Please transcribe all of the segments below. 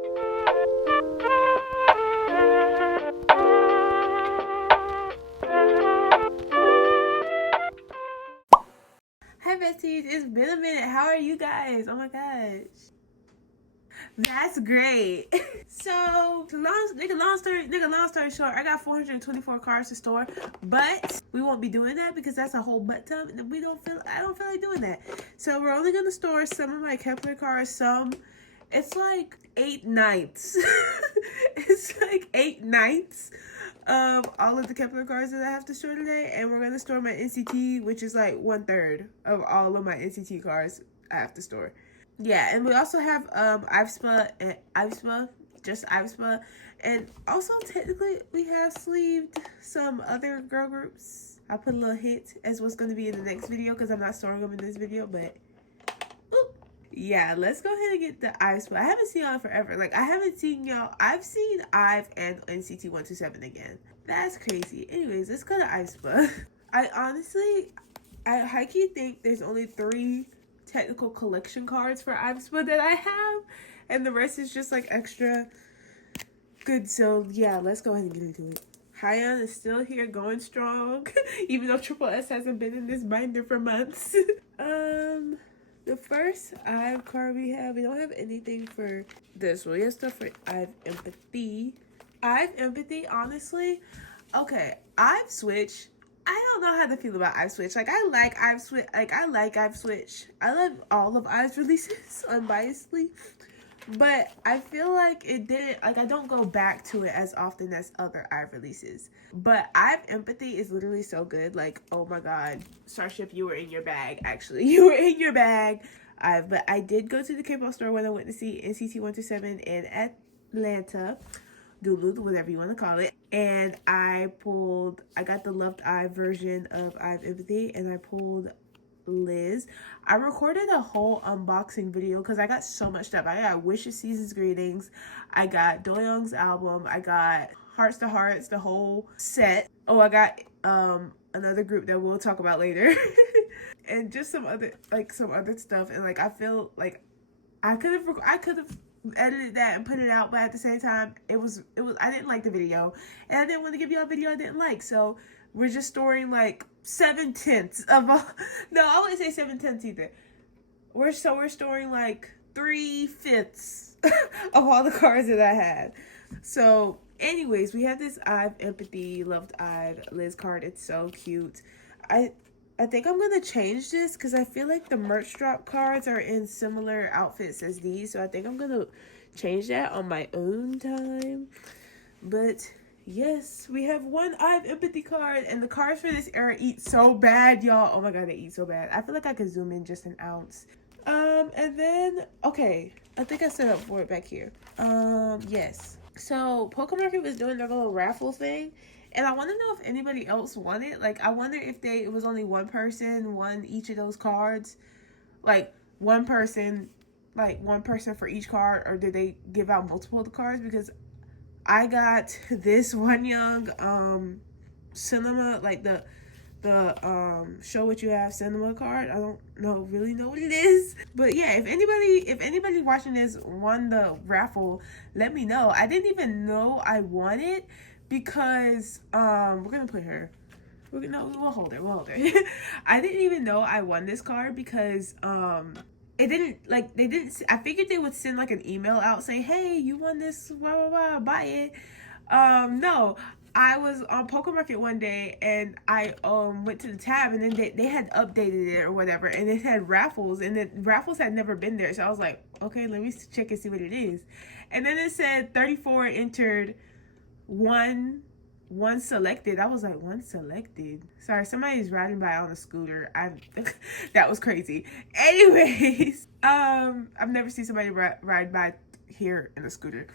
Hi besties, it's been a minute. How are you guys? Oh my gosh. That's great. So long story short, I got 424 cards to store, but we won't be doing that because that's a whole butt ton and I don't feel like doing that. So we're only gonna store some of my Kep1ER cards, it's like 8 nights. It's like 8 nights of all of the Kep1ER cards that I have to store today, and we're gonna store my NCT, which is like 1/3 of all of my NCT cards I have to store. Yeah, and we also have just aespa, and also technically we have sleeved some other girl groups. I put a little hint as what's going to be in the next video because I'm not storing them in this video, but yeah, let's go ahead and get the aespa. I haven't seen y'all in forever. Like, I haven't seen y'all. I've seen IVE and NCT 127 again. That's crazy. Anyways, let's go to aespa. I highly think there's only 3 technical collection cards for aespa that I have, and the rest is just like extra good. So yeah, let's go ahead and get into it. Haechan is still here going strong even though Triple S hasn't been in this binder for months. The first IVE card we don't have anything for this. We have stuff for IVE Empathy. IVE Empathy, honestly, okay, IVE Switch, I don't know how to feel about IVE Switch. Like, I like IVE Switch. I love all of IVE's releases, unbiasedly. But I feel like it didn't, like, I don't go back to it as often as other IVE releases. But IVE Empathy is literally so good. Like, oh my god. Starship, you were in your bag, actually. You were in your bag. But I did go to the K-pop store when I went to see NCT 127 in Atlanta. Duluth, whatever you want to call it. And I got the Loved IVE version of IVE Empathy, and I pulled Liz. I recorded a whole unboxing video because I got so much stuff. I got Wishes Season's Greetings, I got Doyoung's album, I got Hearts to Hearts, the whole set. Oh, I got another group that we'll talk about later. And just some other stuff. And like, I feel like I could have edited that and put it out, but at the same time, it was I didn't like the video, and I didn't want to give y'all a video I didn't like, so we're just storing like 7/10 of all. No, I wouldn't say 7/10 either. We're storing like 3/5 of all the cards that I had. So anyways, we have this IVE Empathy Loved IVE Liz card. It's so cute. I think I'm going to change this because I feel like the merch drop cards are in similar outfits as these. So I think I'm going to change that on my own time. But yes, we have one IVE Empathy card. And the cards for this era eat so bad, y'all. Oh my god, they eat so bad. I feel like I could zoom in just an ounce. And then, okay, I think I set up for it back here. Yes. So Pokemarket was doing their little raffle thing. And I want to know if anybody else won it. Like, I wonder if it was only one person won each of those cards. Like, one person for each card, or did they give out multiple of the cards? Because I got this one young cinema, like the show what you have cinema card. I don't really know what it is. But yeah, if anybody watching this won the raffle, let me know. I didn't even know I won it. Because we're gonna put her. We'll hold her. I didn't even know I won this card because it didn't, like, they didn't. I figured they would send like an email out saying, "Hey, you won this. Blah blah blah. Buy it." No, I was on Pokemarket one day and I went to the tab, and then they had updated it or whatever, and it had raffles, and the raffles had never been there. So I was like, okay, let me check and see what it is. And then it said 34 entered. One selected. I was like, one selected. Sorry, somebody's riding by on a scooter. That was crazy. Anyways, I've never seen somebody ride by here in a scooter.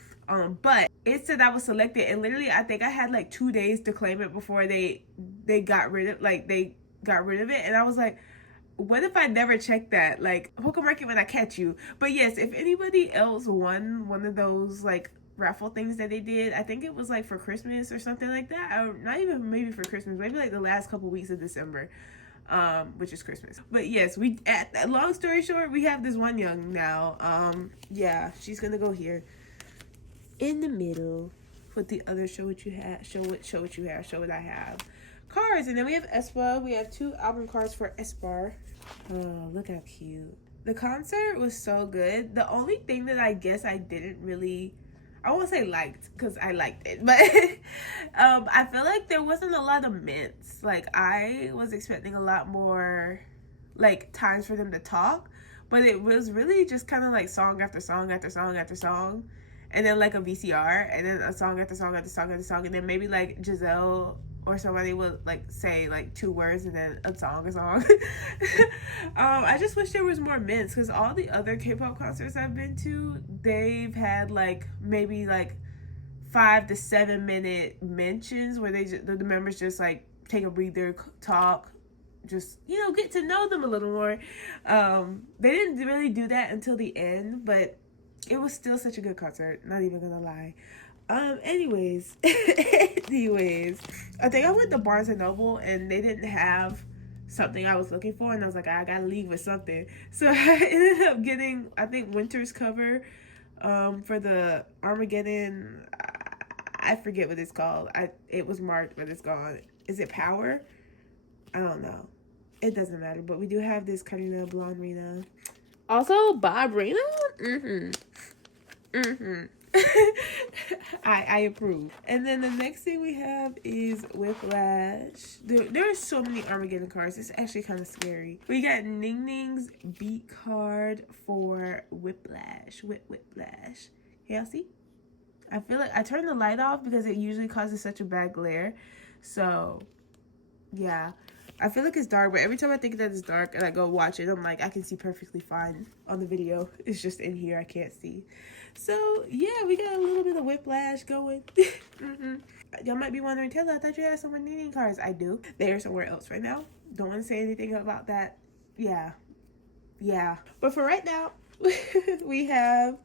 But it said I was selected, and literally I think I had like 2 days to claim it before they got rid of it. And I was like, what if I never checked that? Like, Pokemarket when I catch you. But yes, if anybody else won one of those like raffle things that they did, I think it was like for Christmas or something like that, or not even maybe for Christmas, maybe like the last couple weeks of December, which is Christmas. But yes, long story short, we have this one young now. Yeah, she's gonna go here. in the middle with the other show what you have, show what I have cards. And then we have aespa. We have 2 album cards for aespa. Oh, look how cute. The concert was so good. The only thing that I guess I didn't really, I won't say liked, because I liked it, but I feel like there wasn't a lot of mints. Like, I was expecting a lot more, like, times for them to talk, but it was really just kind of like song after song after song after song, and then like a VCR, and then a song after song after song after song, and then maybe like Giselle or somebody would like say like 2 words and then a song. I just wish there was more mints, because all the other K-pop concerts I've been to, they've had like maybe like 5 to 7 minute mentions where they just, the members just like take a breather, talk, just, you know, get to know them a little more. They didn't really do that until the end, but it was still such a good concert, not even gonna lie. Anyways, I think I went to Barnes and Noble and they didn't have something I was looking for, and I was like, I gotta leave with something. So I ended up getting, I think, Winter's cover for the Armageddon. I forget what it's called. It was marked, but it's gone. Is it Power? I don't know. It doesn't matter, but we do have this Karina Blonde Rina. Also, Bob Rina? I approve. And then the next thing we have is Whiplash. There are so many Armageddon cards. It's actually kind of scary. We got Ning Ning's beat card for Whiplash. Whiplash. Can y'all see? I feel like I turned the light off because it usually causes such a bad glare. So, yeah. I feel like it's dark, but every time I think that it's dark and I go watch it, I'm like, I can see perfectly fine on the video. It's just in here, I can't see. So, yeah, we got a little bit of Whiplash going. Y'all might be wondering, Taylor, I thought you had some Nini cards. I do. They are somewhere else right now. Don't want to say anything about that. Yeah. But for right now, we have,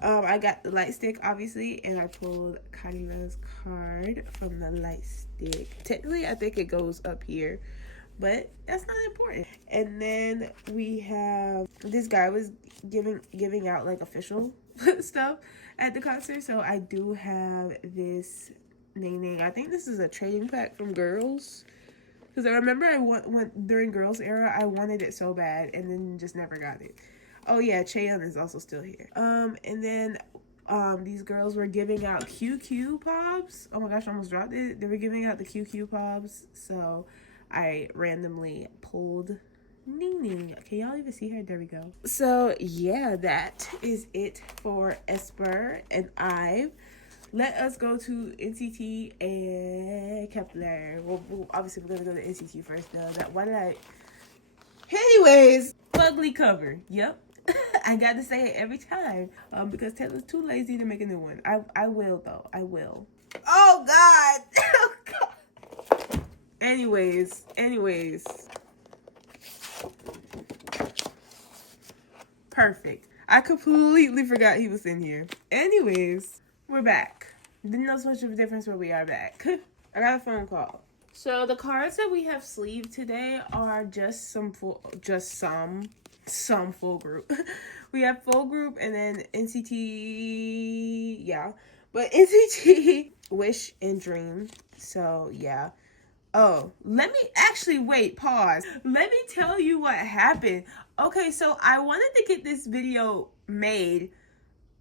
I got the light stick, obviously, and I pulled Karina's card from the light stick. Technically, I think it goes up here, but that's not important. And then we have, this guy was giving out like official stuff at the concert, so I do have this Ning. I think this is a trading pack from Girls, because I remember I went during Girls era, I wanted it so bad and then just never got it. Oh yeah, Chaeyoung is also still here. And then these girls were giving out QQ Pops. Oh my gosh, I almost dropped it. They were giving out the QQ Pops, so I randomly pulled Ning. Can y'all even see her? There we go. So yeah, that is it for aespa and IVE. Let us go to NCT and KEP1ER. Well, obviously we're gonna go to NCT first. Though why did I? Anyways, ugly cover. Yep. I got to say it every time because Taylor's too lazy to make a new one. I will though. I will. Oh God. Oh God. Anyways. Perfect. I completely forgot he was in here. Anyways, we're back. Didn't know so much of a difference, but we are back. I got a phone call. So the cards that we have sleeved today are just some full group. We have full group and then NCT, yeah. But NCT, Wish and Dream. So yeah. Oh, let me actually wait, pause. Let me tell you what happened. Okay, so I wanted to get this video made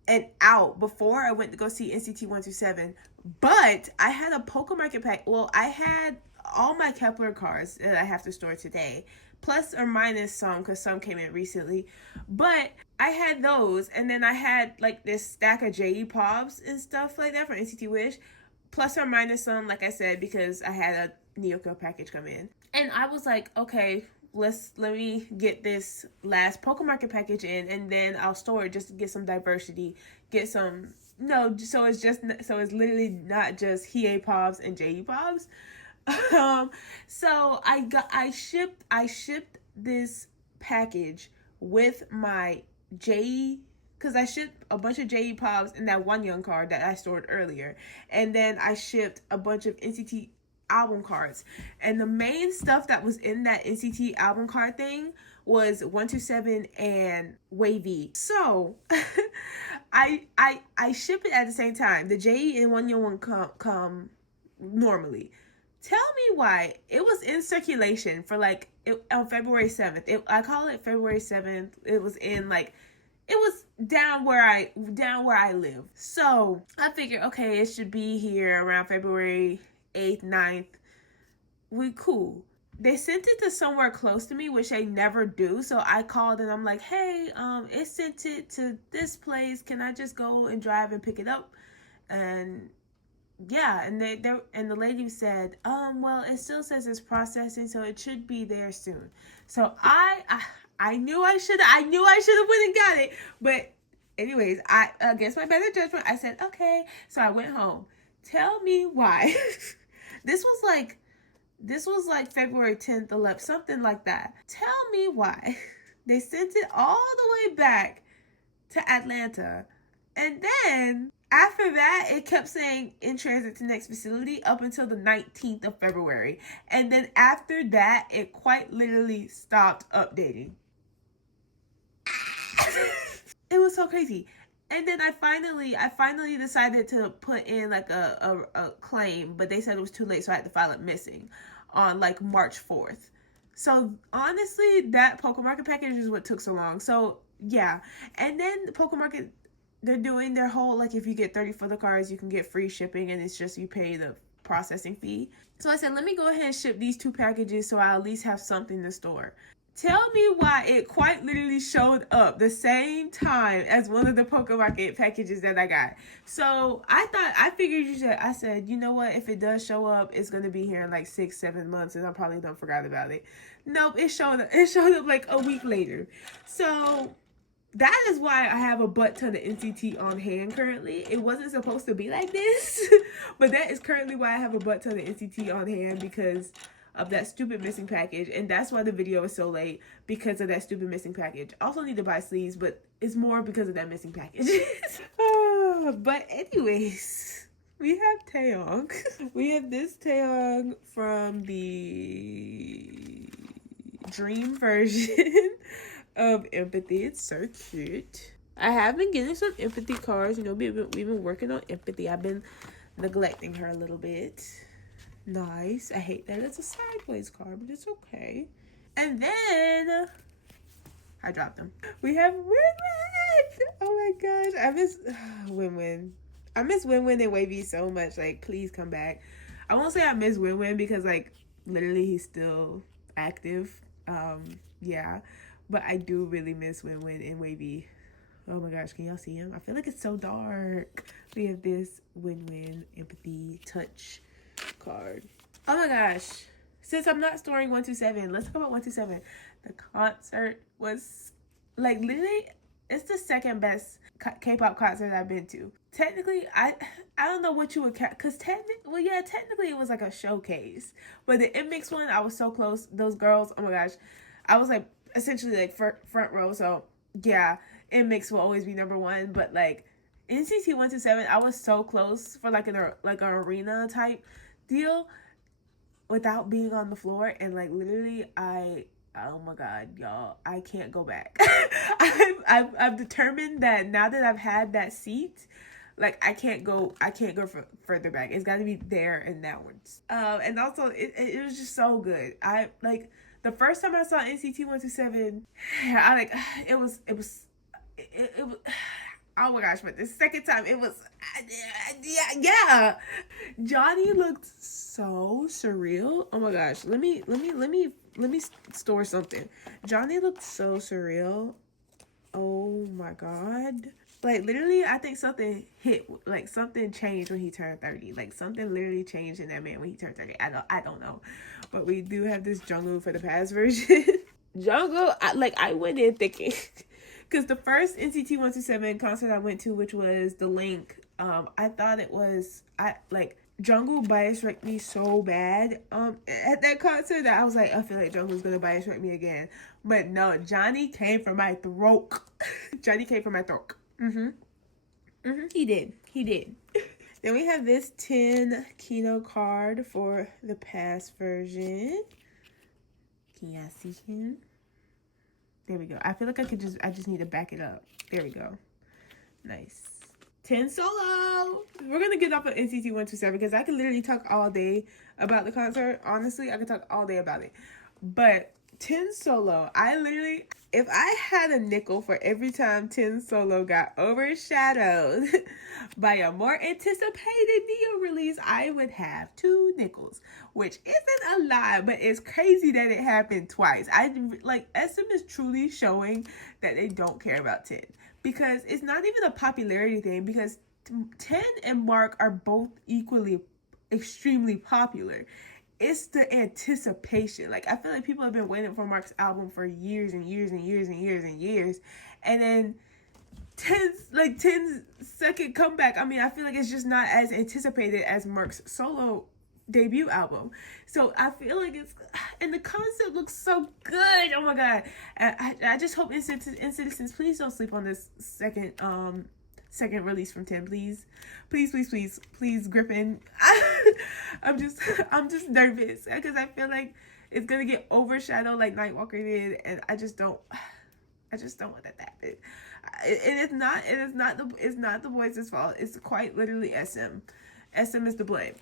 and out before I went to go see NCT 127, but I had a Poker Market pack. Well, I had all my KEP1ER cards that I have to store today, plus or minus some, because some came in recently, but I had those, and then I had like this stack of jaehee pops and stuff like that for NCT Wish, plus or minus some, like I said, because I had a Nyoko package come in, and I was like, okay, let me get this last Poker Market package in, and then I'll store it just to get some diversity, get some, no, so it's literally not just hiyyih pops and jaehee pops. So I shipped this package with my jaehee, because I shipped a bunch of jaehee pops and that one young card that I stored earlier, and then I shipped a bunch of NCT album cards, and the main stuff that was in that NCT album card thing was 127 and Wavy. So I ship it at the same time. The jaehee and jungwon come normally. Tell me why it was in circulation for like on February 7th. I call it February 7th. It was in like it was down where I live. So I figured, okay, it should be here around February 8th, 9th. We cool. They sent it to somewhere close to me, which they never do. So I called and I'm like, hey, it sent it to this place. Can I just go and drive and pick it up? And yeah, and the lady said, well, it still says it's processing, so it should be there soon. So I knew I should have went and got it. But anyways, I against my better judgment, I said, okay. So I went home. Tell me why. This was like February 10th, 11th, something like that. Tell me why they sent it all the way back to Atlanta. And then after that, it kept saying in transit to next facility up until the 19th of February. And then after that, it quite literally stopped updating. It was so crazy. And then I finally decided to put in like a claim, but they said it was too late, so I had to file it missing on like March 4th. So honestly, that Poké Market package is what took so long. So yeah. And then the Poké Market, they're doing their whole, like, if you get 30 photocards, you can get free shipping, and it's just you pay the processing fee. So I said, let me go ahead and ship these 2 packages so I at least have something to store. Tell me why it quite literally showed up the same time as one of the Poké Market packages that I got. So I figured I said, you know what? If it does show up, it's going to be here in like 6-7 months, and I probably done forgot about it. Nope, it showed up like a week later. So that is why I have a butt ton of NCT on hand currently. It wasn't supposed to be like this, but that is currently why I have a butt ton of NCT on hand, because of that stupid missing package. And that's why the video is so late, because of that stupid missing package. I also need to buy sleeves, but it's more because of that missing package. But anyways, we have Taeyong. We have this Taeyong from the dream version of Empathy. It's so cute. I have been getting some Empathy cards. You know, we've been working on Empathy. I've been neglecting her a little bit. Nice. I hate that it's a sideways card, but it's okay. And then I dropped them. We have Win-Win. Oh my gosh, I miss Win-Win. I miss Win-Win and Wavy so much. Like, please come back. I won't say I miss Win-Win because, like, literally he's still active. Yeah. But I do really miss Win-Win and Wavy. Oh my gosh, can y'all see him? I feel like it's so dark. We have this Win-Win Empathy Touch card. Oh my gosh. Since I'm not storing 127, let's talk about 127. The concert was, like, literally, it's the second best K-pop concert I've been to. Technically, I don't know what you would count, because technically it was like a showcase. But the NMIXX one, I was so close. Those girls, oh my gosh. I was like essentially like front row. So yeah, NMIXX will always be number one. But like NCT 127, I was so close for like an arena type deal without being on the floor. And like literally, oh my god, y'all, I can't go back. I've determined that now that I've had that seat, like I can't go further back. It's got to be there and downwards. And also it was just so good. I like the first time I saw NCT 127, I like it was oh my gosh, but the second time it was yeah. Johnny looked so surreal. Oh my gosh, let me store something. Johnny looked so surreal. Oh my god. Like literally, I think something changed when he turned 30. Like something literally changed in that man when he turned 30. I don't know. But we do have this Jungwon for the past version. Jungwon, I went in thinking, because the first NCT 127 concert I went to, which was the Link, I thought it was Jungwon bias wrecked me so bad at that concert that I was like, I feel like Jungwon's gonna bias wreck me again. But no, Johnny came for my throat. Johnny came for my throat. He did. Then we have this 10 Kino card for the past version. Can y'all see him? There we go. I feel like I just need to back it up. There we go. Nice. 10 solo. We're gonna get off of NCT 127 because I could literally talk all day about the concert. Honestly, I could talk all day about it. But 10 solo, I literally, if I had a nickel for every time 10 solo got overshadowed by a more anticipated Neo release, I would have 2 nickels, which isn't a lot, but it's crazy that it happened twice. SM is truly showing that they don't care about 10. Because it's not even a popularity thing, because 10 and Mark are both equally extremely popular. It's the anticipation. Like, I feel like people have been waiting for Mark's album for years and years and years and years and years. And then 10's second comeback, I mean, I feel like it's just not as anticipated as Mark's solo debut album. So I feel like it's, and the concept looks so good. Oh my god. I just hope NCTzens, please don't sleep on this second release from 10, please. Please, Griffin. I'm just nervous because I feel like it's gonna get overshadowed like Nightwalker did, and I just don't want that to happen. It's not the boys' fault. It's quite literally SM. SM is to blame.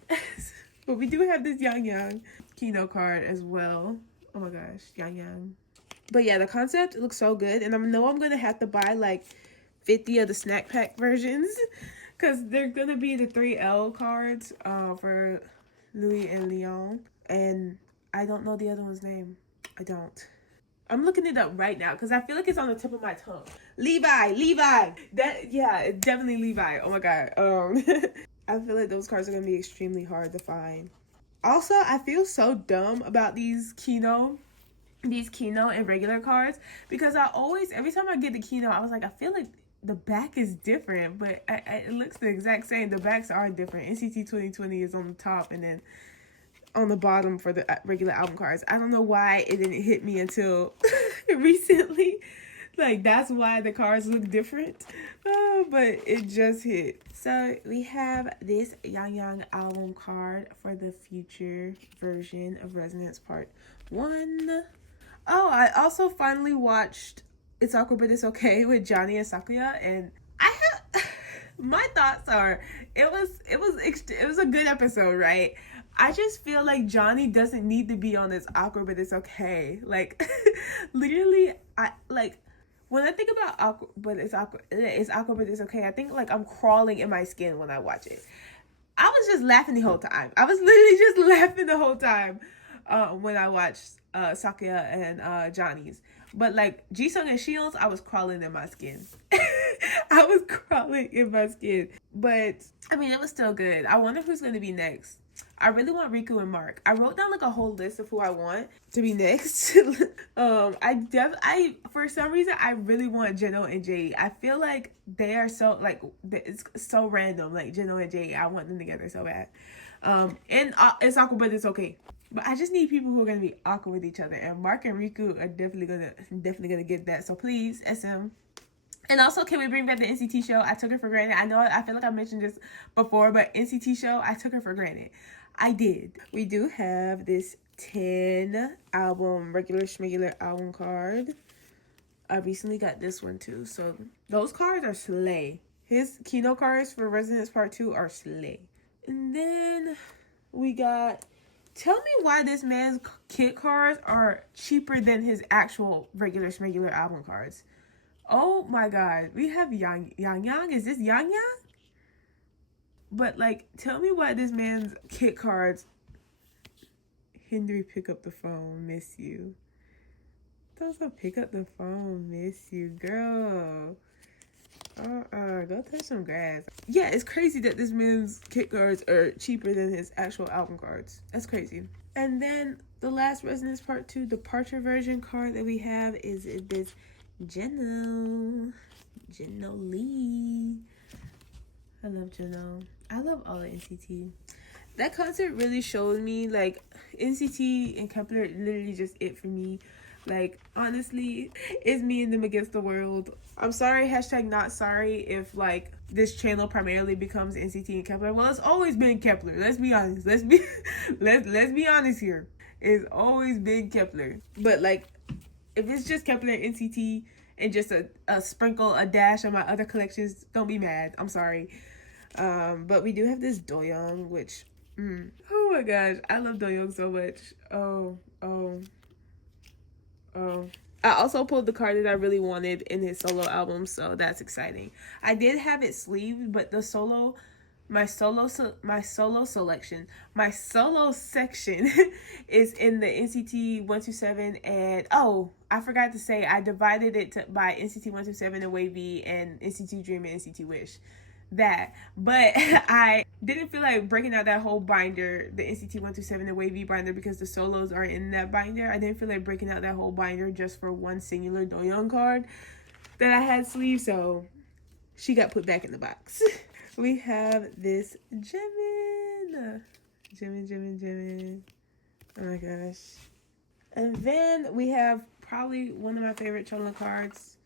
But we do have this Yang keynote card as well. Oh my gosh, Yang. But yeah, the concept looks so good, and I know I'm gonna have to buy like 50 of the snack pack versions because they're gonna be the 3L cards for Louis and Leon, and I don't know the other one's name. I don't. I'm looking it up right now because I feel like it's on the tip of my tongue. Levi. It's definitely Levi. Oh my god. I feel like those cards are gonna be extremely hard to find. Also, I feel so dumb about these keynote and regular cards because every time I get the keynote, I was like, I feel like the back is different, but it looks the exact same. The backs are different. NCT 2020 is on the top and then on the bottom for the regular album cards. I don't know why it didn't hit me until recently. Like, that's why the cards look different. But it just hit. So we have this Yang album card for the future version of Resonance Part 1. Oh, I also finally watched It's Awkward But It's Okay with Johnny and Sakuya, and my thoughts are it was a good episode, right? I just feel like Johnny doesn't need to be on It's Awkward But It's Okay. Like, literally, when I think about it's awkward but it's okay, I think like I'm crawling in my skin when I watch it. I was just laughing the whole time. I was literally just laughing the whole time when I watched Sakuya and Johnny's. But like Jisung and Shion's, I was crawling in my skin. I was crawling in my skin. But I mean, it was still good. I wonder who's going to be next. I really want Riku and Mark. I wrote down like a whole list of who I want to be next. I for some reason I really want Jeno and Jaehee. I feel like they are so like it's so random. Like Jeno and Jaehee, I want them together so bad. And It's Awkward But It's Okay. But I just need people who are gonna be awkward with each other. And Mark and Riku are definitely gonna get that. So please, SM. And also, can we bring back the NCT show? I took her for granted. I feel like I mentioned this before, but NCT show, I took her for granted. I did. We do have this 10 album, regular schmegular album card. I recently got this one too. So those cards are slay. His keynote cards for Resonance Part 2 are slay. And then we got, tell me why this man's kit cards are cheaper than his actual regular schmegular album cards. Oh my god. We have Yang. Is this Yang? But like, tell me why this man's kit cards. Henry, pick up the phone, miss you. Those are pick up the phone, miss you, girl. Go touch some grass. Yeah, it's crazy that this man's kit cards are cheaper than his actual album cards. That's crazy. And then the last Resonance Part 2 departure version card that we have is this Jeno Lee. I love Jeno. I love all of NCT. That concert really showed me, like, NCT and KEP1ER literally just it for me. Like, honestly, it's me and them against the world. I'm sorry, #not sorry, if, like, this channel primarily becomes NCT and KEP1ER. Well, it's always been KEP1ER. Let's be honest. Let's be honest here. It's always been KEP1ER. But, like, If it's just KEP1ER NCT and just a sprinkle, a dash on my other collections, don't be mad. I'm sorry. But we do have this Doyoung, which, oh my gosh, I love Doyoung so much. Oh. I also pulled the card that I really wanted in his solo album, so that's exciting. I did have it sleeved, but the solo, my solo section is in the NCT 127, and oh, I forgot to say I divided it by NCT 127 and WayV and NCT Dream and NCT Wish. But I didn't feel like breaking out that whole binder, the NCT 127 and WayV binder, because the solos are in that binder. I didn't feel like breaking out that whole binder just for one singular Doyoung card that I had sleeved, so she got put back in the box. We have this Jimin. Oh my gosh. And then we have probably one of my favorite Chola cards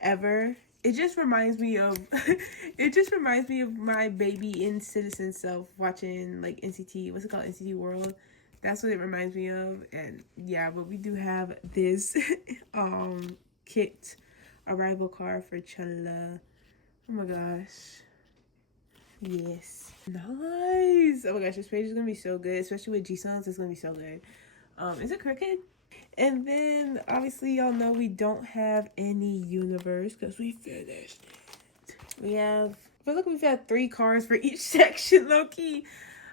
ever. It just reminds me of my baby in Citizen self watching like NCT, what's it called, NCT World. That's what it reminds me of. And yeah, but we do have this kit arrival card for Chola. Oh my gosh. Yes. Nice. Oh my gosh, this page is gonna be so good, especially with G-Songs. It's gonna be so good. Is it crooked? And then obviously y'all know we don't have any universe because we finished it. I feel like we've had 3 cards for each section, low-key.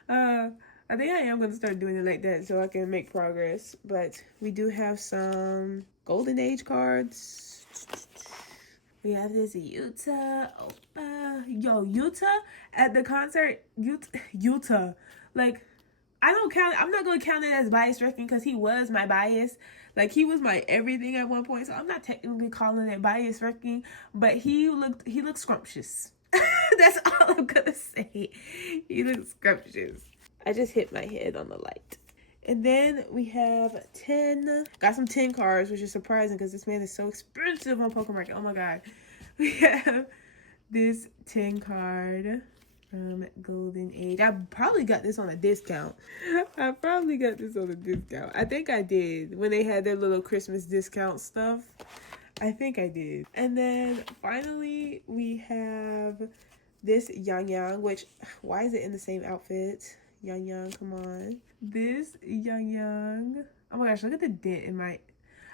I think I am gonna start doing it like that so I can make progress. But we do have some Golden Age cards. We have this Yuta, Oppa. Yo, Yuta at the concert. Yuta. Like, I'm not going to count it as bias wrecking because he was my bias. Like, he was my everything at one point. So I'm not technically calling it bias wrecking. But he looked scrumptious. That's all I'm going to say. He looked scrumptious. I just hit my head on the light. And then we have 10. Got some 10 cards, which is surprising because this man is so expensive on Pokemon Market. Oh my god. We have this 10 card from Golden Age. I probably got this on a discount. I think I did. When they had their little Christmas discount stuff. I think I did. And then finally we have this Yang, which, why is it in the same outfit? Yang, come on. This Yang. Oh my gosh, look at the dent in my...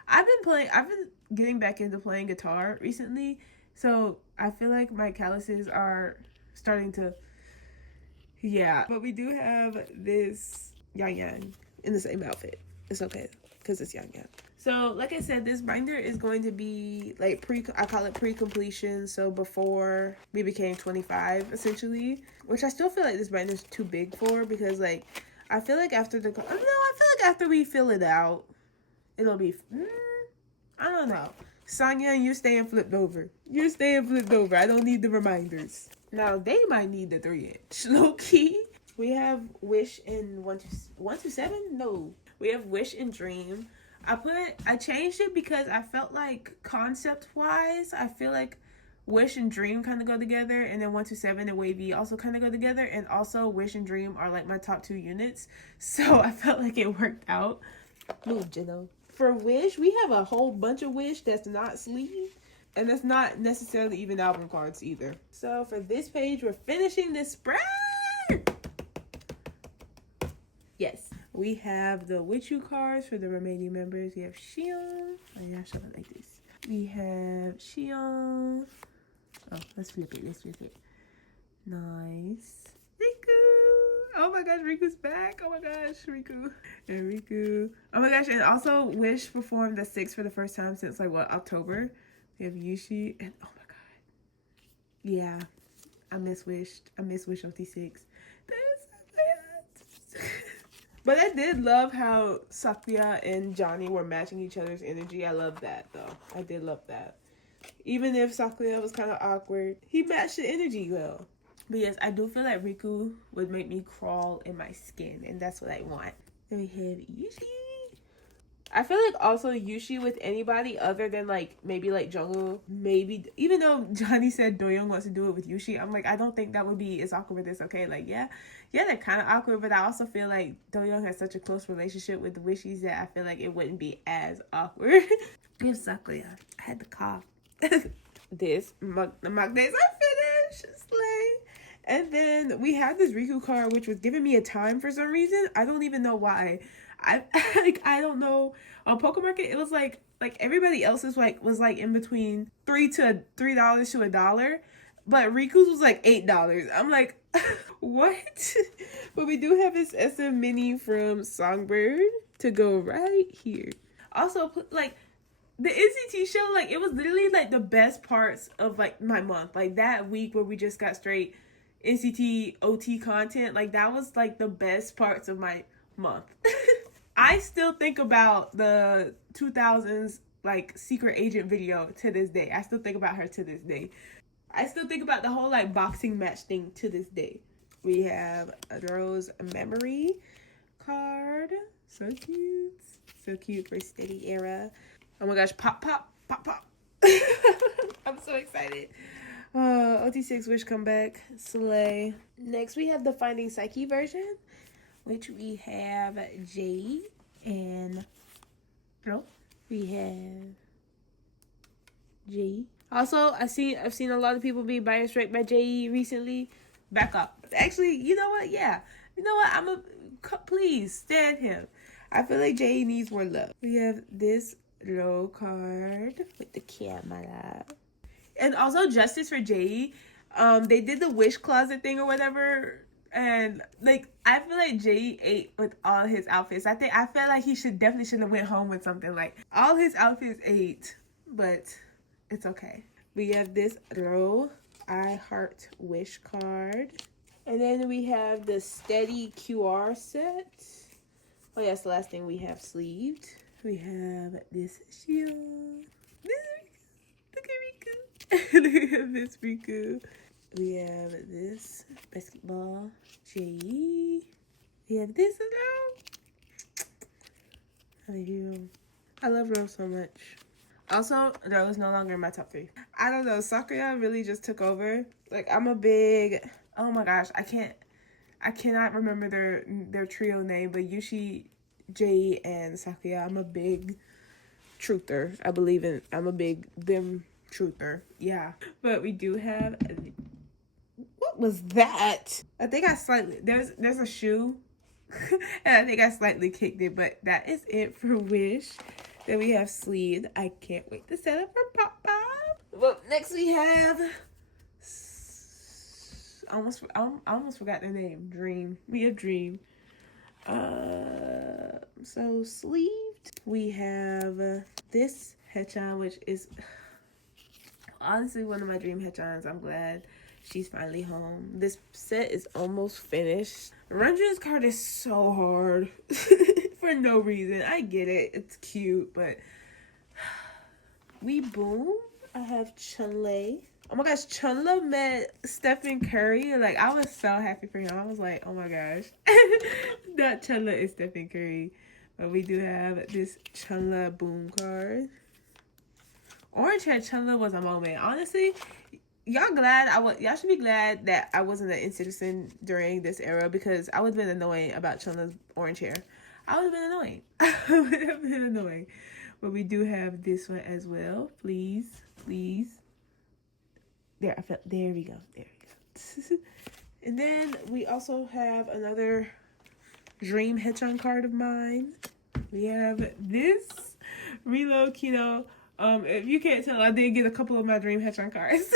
I've been getting back into playing guitar recently, so I feel like my calluses are starting to... Yeah. But we do have this Yang in the same outfit. It's okay, because it's Yang. So, like I said, this binder is going to be, like, I call it pre-completion, so before we became 25, essentially. Which I still feel like this binder is too big for, because, like, I feel like after we fill it out, it'll be, I don't know. Sonya, you're staying flipped over. I don't need the reminders. Now, they might need the 3-inch, low-key. We have Wish in 127? No. We have Wish and Dream. I changed it because I felt like concept-wise, I feel like Wish and Dream kind of go together, and then 127 and WayV also kind of go together, and also Wish and Dream are like my top 2 units, so I felt like it worked out. Move, Jino. For Wish, we have a whole bunch of Wish that's not sleeved, and that's not necessarily even album cards either. So for this page, we're finishing this spread. Yes. We have the Witchu cards for the remaining members. We have Xion. Oh yeah, I show it like this. We have Xion. Oh, let's flip it. Nice. Riku. Oh my gosh, Riku's back. Oh my gosh, Riku. And Riku. Oh my gosh, and also Wish performed the 6 for the first time since like what, October? We have Yushi and oh my god. Yeah. I miss Wish OT6. But I did love how Sakuya and Johnny were matching each other's energy. I love that, though. I did love that. Even if Sakuya was kind of awkward, he matched the energy well. But yes, I do feel like Riku would make me crawl in my skin, and that's what I want. Then we have Yuji. I feel like also Yushi with anybody other than like maybe like Jungwon, maybe even though Johnny said Doyoung wants to do it with Yushi, I'm like I don't think that would be as awkward as okay. Like yeah, they're kind of awkward, but I also feel like Doyoung has such a close relationship with the Wishies that I feel like it wouldn't be as awkward. If Sakuya, I had to cough. The mock days are finished. Slay. And then we had this Riku card, which was giving me a time for some reason. I don't even know why. I don't know. On Pokemarket, it was like everybody else's was like in between $3 to $1, but Riku's was like $8. I'm like, what? But we do have this SM mini from Songbird to go right here. Also, like the NCT show, like it was literally like the best parts of like my month. Like that week where we just got straight NCT OT content, like that was like the best parts of my month. I still think about the 2000s like secret agent video to this day. I still think about her to this day. I still think about the whole like boxing match thing to this day. We have a Rose memory card. So cute. So cute for steady era. Oh my gosh, pop. I'm so excited. OT6 Wish comeback. Slay. Next we have the Finding Psyche version, which we have Jaehee and we have Jaehee. Also, I've seen a lot of people be biased right by Jaehee recently. Back up. Actually, you know what? Yeah. You know what? Please stand him. I feel like Jaehee needs more love. We have this low card with the camera. And also justice for Jaehee. They did the wish closet thing or whatever. And like I feel like Jaehee ate with all his outfits. I feel like he should have went home with something. Like all his outfits ate, but it's okay. We have this row I Heart Wish card. And then we have the Steady QR set. Oh yes, the last thing we have sleeved. We have this shield. Look at Riku. We have this Riku. We have this basketball Jaehee. We have this Rose. I love Rose so much. Also, Rose is no longer in my top 3. I don't know. Sakuya really just took over. Like I'm a big. Oh my gosh, I cannot remember their trio name, but Yushi, Jaehee, and Sakuya. I'm a big truther. I'm a big them truther. Yeah. But we do have. What was that? I think I slightly there's a shoe, and I think I slightly kicked it. But that is it for Wish. Then we have sleeved. I can't wait to set up for Papa. Well, next we have. I almost forgot their name. Dream. We have Dream. So sleeved. We have this haechan, which is honestly one of my dream haechans. I'm glad she's finally home. This set is almost finished. Renjun's card is so hard for no reason. I get it. It's cute, but we boom. I have Chunlei. Oh my gosh, Chunla met Stephen Curry. Like, I was so happy for him. I was like, oh my gosh. That Chunla is Stephen Curry. But we do have this Chunla boom card. Orange Hair Chunla was a moment. Honestly, y'all should be glad that I wasn't an in-citizen during this era, because I would have been annoying about Chunla's orange hair. I would have been annoying. I would have been annoying. But we do have this one as well. Please. There we go. And then we also have another dream haechan card of mine. We have this Reload Kino. If you can't tell, I did get a couple of my dream haechan cards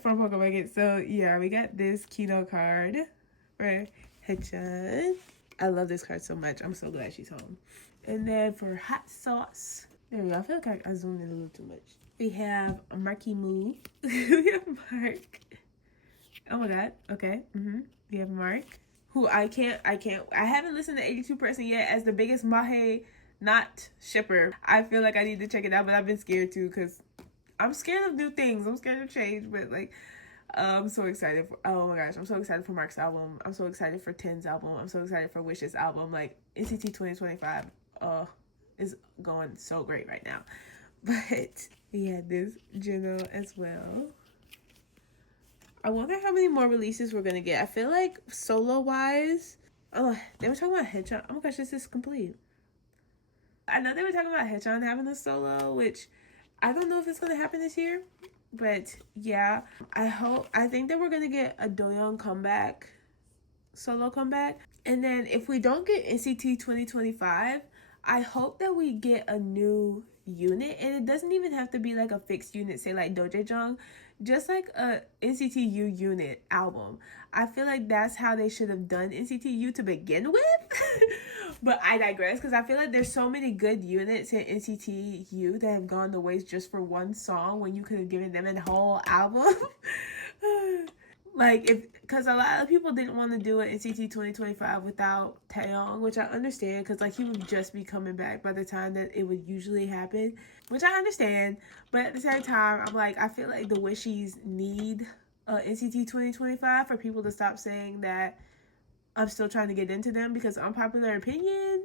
from Pokemon. So yeah, we got this Kino card for haechan. I love this card so much. I'm so glad she's home. And then for hot sauce, there we go. I feel like I zoomed in a little too much. We have a Marky Moo. We have Mark. Oh my god. Okay. We have Mark, who I haven't listened to 82% yet as the biggest Mahe not shipper. I feel like I need to check it out, but I've been scared too, because I'm scared of new things. I'm scared of change, but like I'm so excited for, oh my gosh, I'm so excited for Mark's album. I'm so excited for Ten's album. I'm so excited for Wish's album. Like NCT 2025. is going so great right now. But we had this Juno as well. I wonder how many more releases we're gonna get. I feel like solo wise, oh, they were talking about haechan. Oh my gosh, this is complete. I know they were talking about haechan having a solo, which I don't know if it's gonna happen this year. But yeah, I think that we're gonna get a Doyoung comeback, solo comeback. And then if we don't get NCT 2025, I hope that we get a new unit. And it doesn't even have to be like a fixed unit, say like Dojejong, just like a NCT U unit album. I feel like that's how they should have done NCT U to begin with. But I digress, because I feel like there's so many good units in NCT U that have gone to waste just for one song when you could have given them a whole album. Like, because a lot of people didn't want to do an NCT 2025 without Taeyong, which I understand, because like he would just be coming back by the time that it would usually happen, which I understand. But at the same time, I'm like, I feel like the Wishies need NCT 2025 for people to stop saying that I'm still trying to get into them, because unpopular opinion,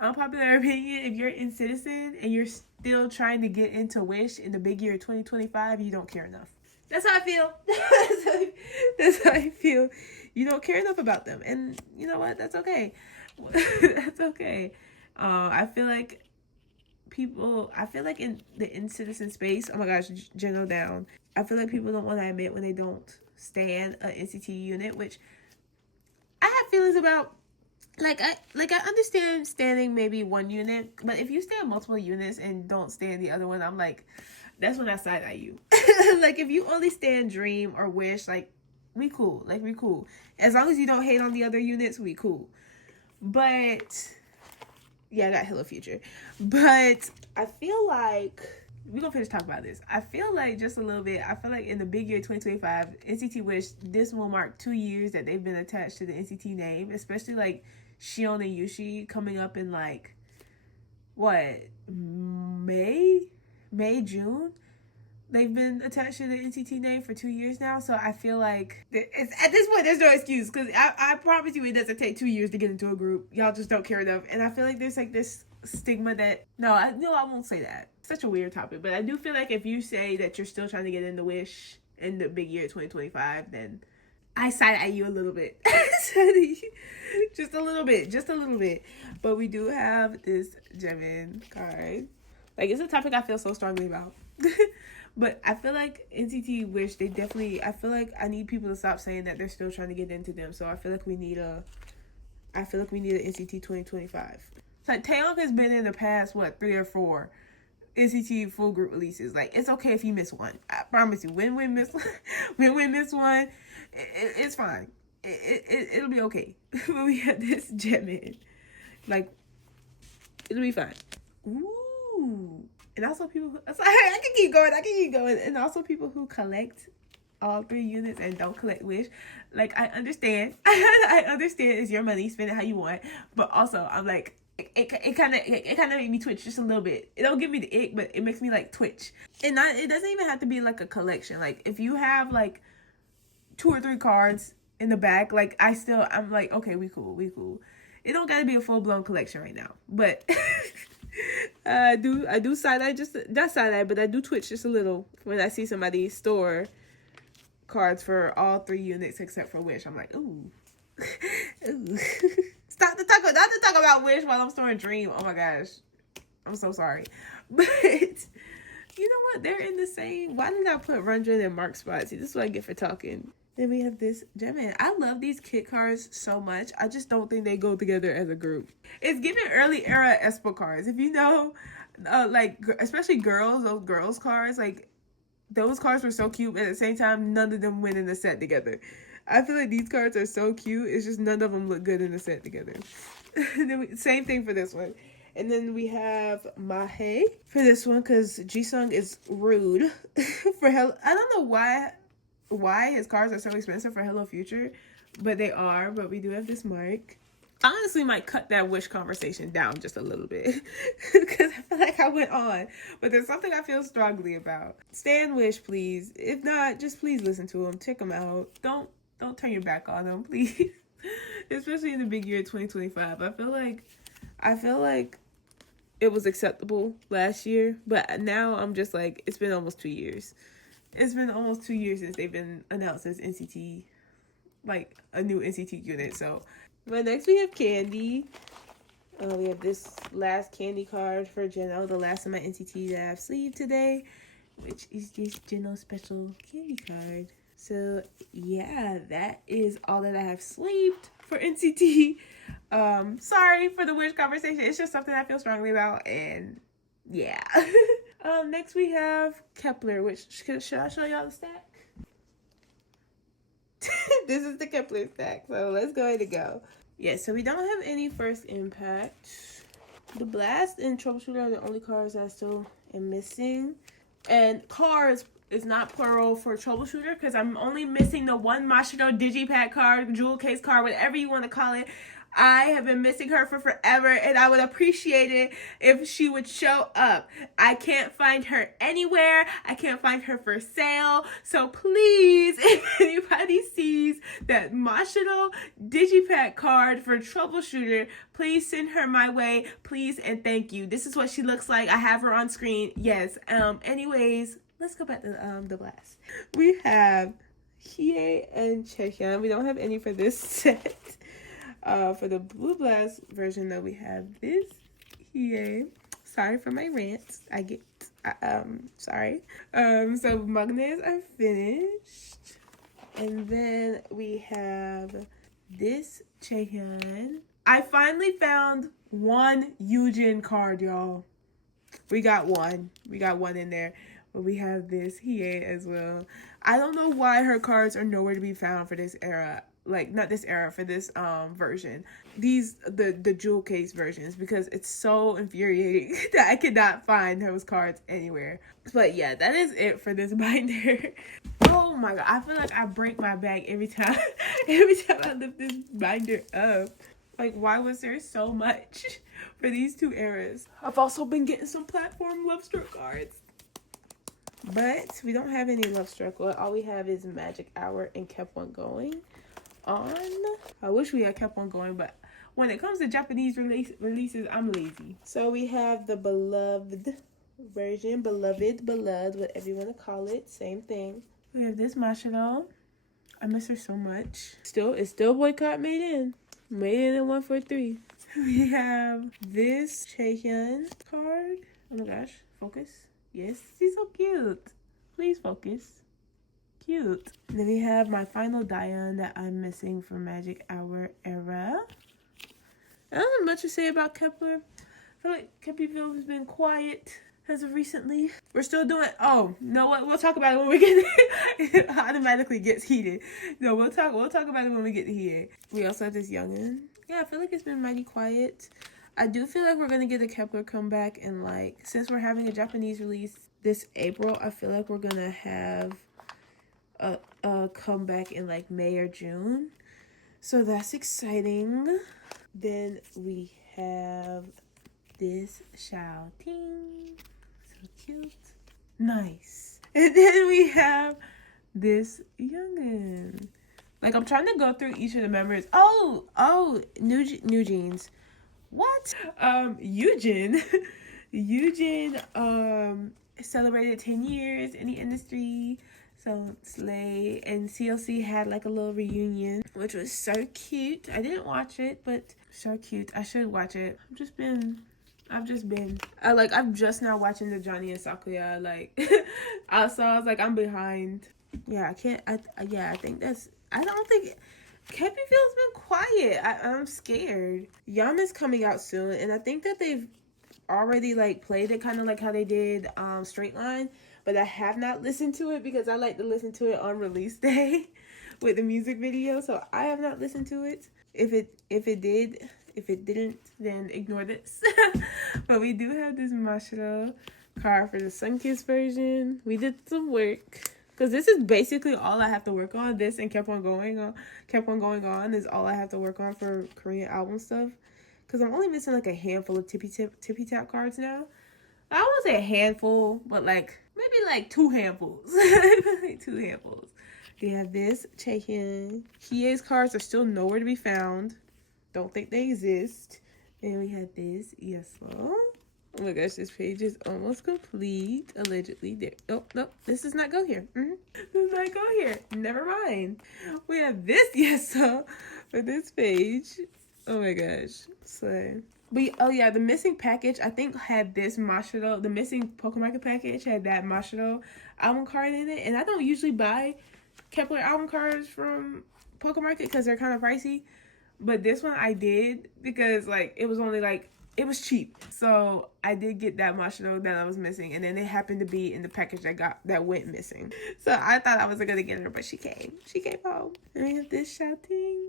if you're in Citizen and you're still trying to get into Wish in the big year 2025, you don't care enough. That's how I feel. That's how I feel. You don't care enough about them. And you know what? That's okay. That's okay. I feel like in the in-citizen space, oh my gosh, Jeno down. I feel like people don't want to admit when they don't stand an NCT unit, which I have feelings about. Like I understand standing maybe one unit, but if you stand multiple units and don't stand the other one, I'm like, that's when I side eye you. Like, if you only stand Dream or Wish, like, we cool. Like, we cool. As long as you don't hate on the other units, we cool. But, yeah, I got Hello Future. But I feel like, we're going to finish talking about this. I feel like, just a little bit, I feel like in the big year 2025, NCT Wish, this will mark 2 years that they've been attached to the NCT name. Especially, like, Suhyeon and Yushi coming up in, like, what, May, June. They've been attached to the NCT name for 2 years now, so I feel like at this point there's no excuse, because I promise you it doesn't take 2 years to get into a group. Y'all just don't care enough. And I feel like there's like this stigma that I won't say that. Such a weird topic, but I do feel like if you say that you're still trying to get into Wish in the big year 2025, then I side eye you a little bit. just a little bit. But we do have this Jimin card. Like, it's a topic I feel so strongly about. But I feel like NCT Wish, I feel like I need people to stop saying that they're still trying to get into them. So I feel like we need an NCT 2025. It's like, Taeyong has been in the past, 3 or 4 NCT full group releases. Like, it's okay if you miss one. I promise you. When we miss one, it's fine. It'll be okay. When we have this Jimin, like, it'll be fine. Ooh. And also people who, I can keep going. And also people who collect all 3 units and don't collect Wish. Like, I understand. I understand it's your money, spend it how you want. But also, I'm like, it kind of made me twitch just a little bit. It don't give me the ick, but it makes me like twitch. And it doesn't even have to be like a collection. Like, if you have like 2 or 3 cards in the back, like, I'm like, okay, we cool. It don't gotta be a full-blown collection right now. But I do side eye, just not side eye, but I do twitch just a little when I see somebody store cards for all 3 units except for Wish. I'm like, ooh. Ooh. Not to talk about Wish while I'm storing Dream. Oh my gosh. I'm so sorry. But you know what? They're in the same. Why did I put Rundgren and Mark spot? See, this is what I get for talking. Then we have this Gemini. I love these kit cards so much. I just don't think they go together as a group. It's giving early era aespa cards. If you know, like, especially those girls cards, like, those cards were so cute. But at the same time, none of them went in the set together. I feel like these cards are so cute. It's just none of them look good in the set together. And then same thing for this one. And then we have Jaehee for this one, because Jisung is rude. I don't know why his cards are so expensive for Hello Future, but they are. But we do have this Mark. I honestly might cut that Wish conversation down just a little bit, because I feel like I went on. But there's something I feel strongly about. Stan Wish, please. If not, just please listen to him. Check him out. Don't turn your back on him, please. Especially in the big year 2025. I feel like it was acceptable last year, but now I'm just like, it's been almost 2 years. It's been almost 2 years since they've been announced as NCT, like a new NCT unit. So, but next we have Candy. We have this last candy card for Jeno, the last of my NCT that I've sleeved today, which is this Jeno special candy card. So yeah, that is all that I have sleeved for NCT. Sorry for the weird conversation. It's just something I feel strongly about, and yeah. Next we have Kep1er, which should I show y'all the stack? This is the Kep1er stack, so let's go ahead and go. Yeah, so we don't have any first impact. The Blast and Troubleshooter are the only cards that I still am missing. And cards is not plural for Troubleshooter because I'm only missing the one Mashiro Digipack card, jewel case card, whatever you want to call it. I have been missing her for forever, and I would appreciate it if she would show up. I can't find her anywhere. I can't find her for sale. So please, if anybody sees that Mashiro Digipack card for Troubleshooter, please send her my way. Please and thank you. This is what she looks like. I have her on screen. Yes. Anyways, let's go back to the Blast. We have hiyyih and Chaehyun. We don't have any for this set. For the Blue Blast version, though, we have this hiyyih. Sorry for my rants. Sorry. So Magnets are finished. And then we have this Chaehyun. I finally found one Yujin card, y'all. We got one. We got one in there. But we have this hiyyih as well. I don't know why her cards are nowhere to be found for this era. Like, not this era, for this version. The jewel case versions, because it's so infuriating that I cannot find those cards anywhere. But yeah, that is it for this binder. Oh my god, I feel like I break my back every time I lift this binder up. Like, why was there so much for these two eras? I've also been getting some platform Love Struck cards. But we don't have any Love Struck. All we have is Magic Hour and Kep1er going on. I wish we had Kep1er going, but when it comes to Japanese releases, I'm lazy. So we have the beloved version, beloved, whatever you want to call it, same thing. We have this Mashiro. I miss her so much. It's still boycott made in 143. We have this Chaehyun card. Oh my gosh, focus. Yes, she's so cute. Please focus. Cute. And then we have my final Dion that I'm missing from Magic Hour era. I don't have much to say about Kep1er. I feel like Kep1er has been quiet as of recently. We're still doing, oh, you know what? We'll talk about it when we get it automatically gets heated. No, we'll talk about it when we get to here. We also have this youngin. Yeah, I feel like it's been mighty quiet. I do feel like we're gonna get a Kep1er comeback, and like, since we're having a Japanese release this April, I feel like we're gonna have a comeback in like May or June. So that's exciting. Then we have this Shao Ting. So cute. Nice. And then we have this youngin. Like, I'm trying to go through each of the members. Oh, NewJeans. What? Yujin. Yujin celebrated 10 years in the industry. So Slay and CLC had like a little reunion, which was so cute. I didn't watch it, but so cute. I should watch it. I'm just now watching the Johnny and Sakuya. Like, I was like, I'm behind. Yeah, I think that's, I don't think, Kep1er has been quiet. I'm scared. Yama's coming out soon, and I think that they've already like played it kind of like how they did Straight Line, but I have not listened to it because I like to listen to it on release day with the music video. So I have not listened to it. If it didn't, then ignore this. But we do have this Mashiro card for the Sunkiss version. We did some work, because this is basically all I have to work on. This and Kept On Going On is all I have to work on for Korean album stuff. Because I'm only missing like a handful of tippy tap cards now. I won't say a handful, but like maybe like 2 handfuls. Like 2 handfuls. We have this Chaehyun. Hiei's cards are still nowhere to be found. Don't think they exist. And we have this Yeslo. Oh my gosh, this page is almost complete. Allegedly. There. Oh, no. This does not go here. This does not go here. Never mind. We have this, yes, so for this page. Oh my gosh. So, oh yeah, the missing package, I think, had this Mashiro. The missing Pokemon package had that Mashiro album card in it. And I don't usually buy Kep1er album cards from Pokemon because they're kind of pricey. But this one I did because, like, it was only, like, it was cheap. So I did get that Mashiro that I was missing. And then it happened to be in the package that went missing. So I thought I wasn't going to get her, but she came. She came home. And we have this shouting.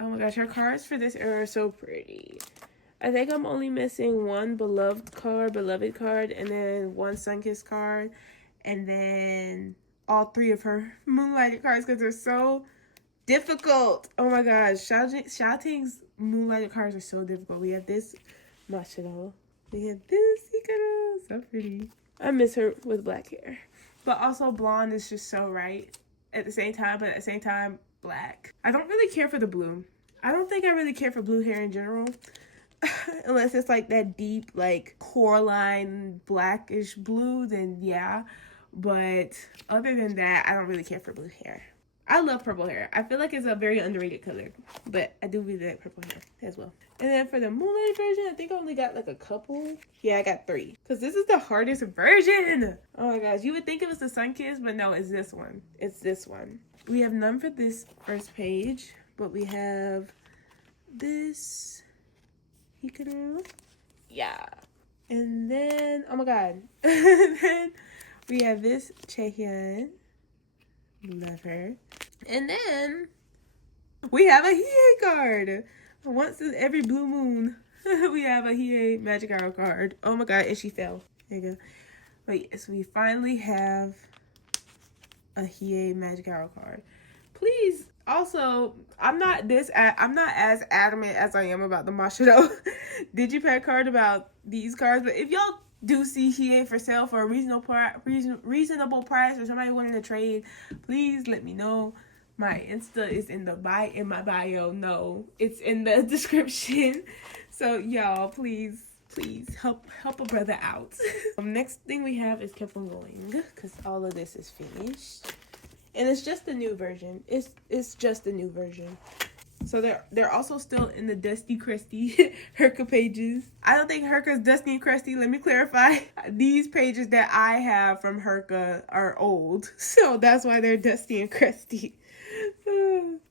Oh my gosh, her cards for this era are so pretty. I think I'm only missing one beloved card, and then one sun-kissed card. And then all three of her moonlighted cards because they're so difficult. Oh my gosh, Xiaoting's moonlighted cards are so difficult. We have this Mashiro. We have this Hikaru. So pretty. I miss her with black hair. But also blonde is just so right at the same time, but at the same time, black. I don't really care for the blue. I don't think I really care for blue hair in general. Unless it's like that deep, like Coraline blackish blue, then yeah. But other than that, I don't really care for blue hair. I love purple hair. I feel like it's a very underrated color, but I do really like purple hair as well. And then for the moonlight version, I think I only got like a couple. Yeah, I got 3. Because this is the hardest version. Oh my gosh, you would think it was the sun-kissed, but no, it's this one. It's this one. We have none for this first page, but we have this Hikaru. Yeah. And then, oh my god. And then we have this Suhyeon. Love her. And then we have a hiyyih card. Once in every blue moon, we have a hiyyih magic arrow card. Oh my god, and she fell. There you go. But yes, we finally have a hiyyih magic arrow card. Please, also, I'm not as adamant as I am about the Mashiro Digipack card about these cards, but if y'all do see hiyyih for sale for a reasonable price or somebody wanting to trade, please let me know. My Insta is in my bio. No, it's in the description. So y'all, please help a brother out. Next thing we have is Keep On Going, because all of this is finished. And it's just the new version. It's just the new version. So they're also still in the Dusty Crusty Herka pages. I don't think Herka's Dusty and Crusty. Let me clarify. These pages that I have from Herka are old. So that's why they're Dusty and Crusty.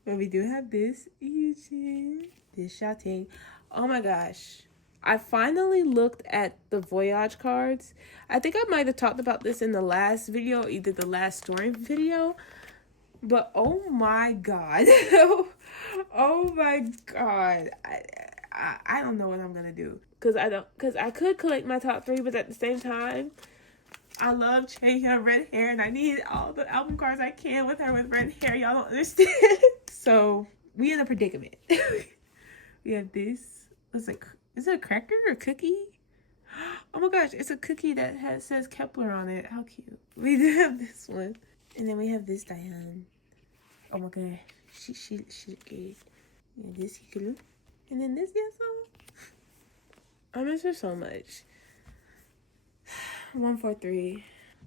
But we do have this Yujin, this shouting. Oh my gosh. I finally looked at the Voyage cards. I think I might have talked about this in the last video, either the last story video. But oh my god. Oh my god. I don't know what I'm gonna do. Cause I could collect my top 3, but at the same time, I love Jaehee red hair and I need all the album cards I can with her with red hair. Y'all don't understand. So we in a predicament. We have this. Is it a cracker or a cookie? Oh my gosh, it's a cookie that says Kep1er on it. How cute. We do have this one. And then we have this Diane. Oh my god. She good. And this Hikaru. And then this Yeso. I miss her so much. 143.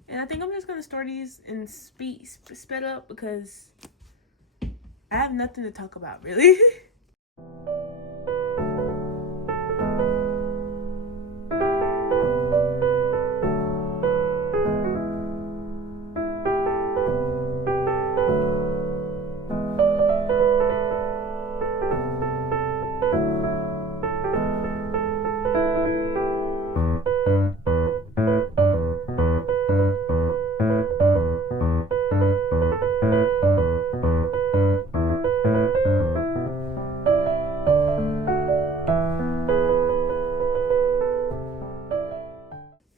And I think I'm just gonna store these and sped up because I have nothing to talk about really.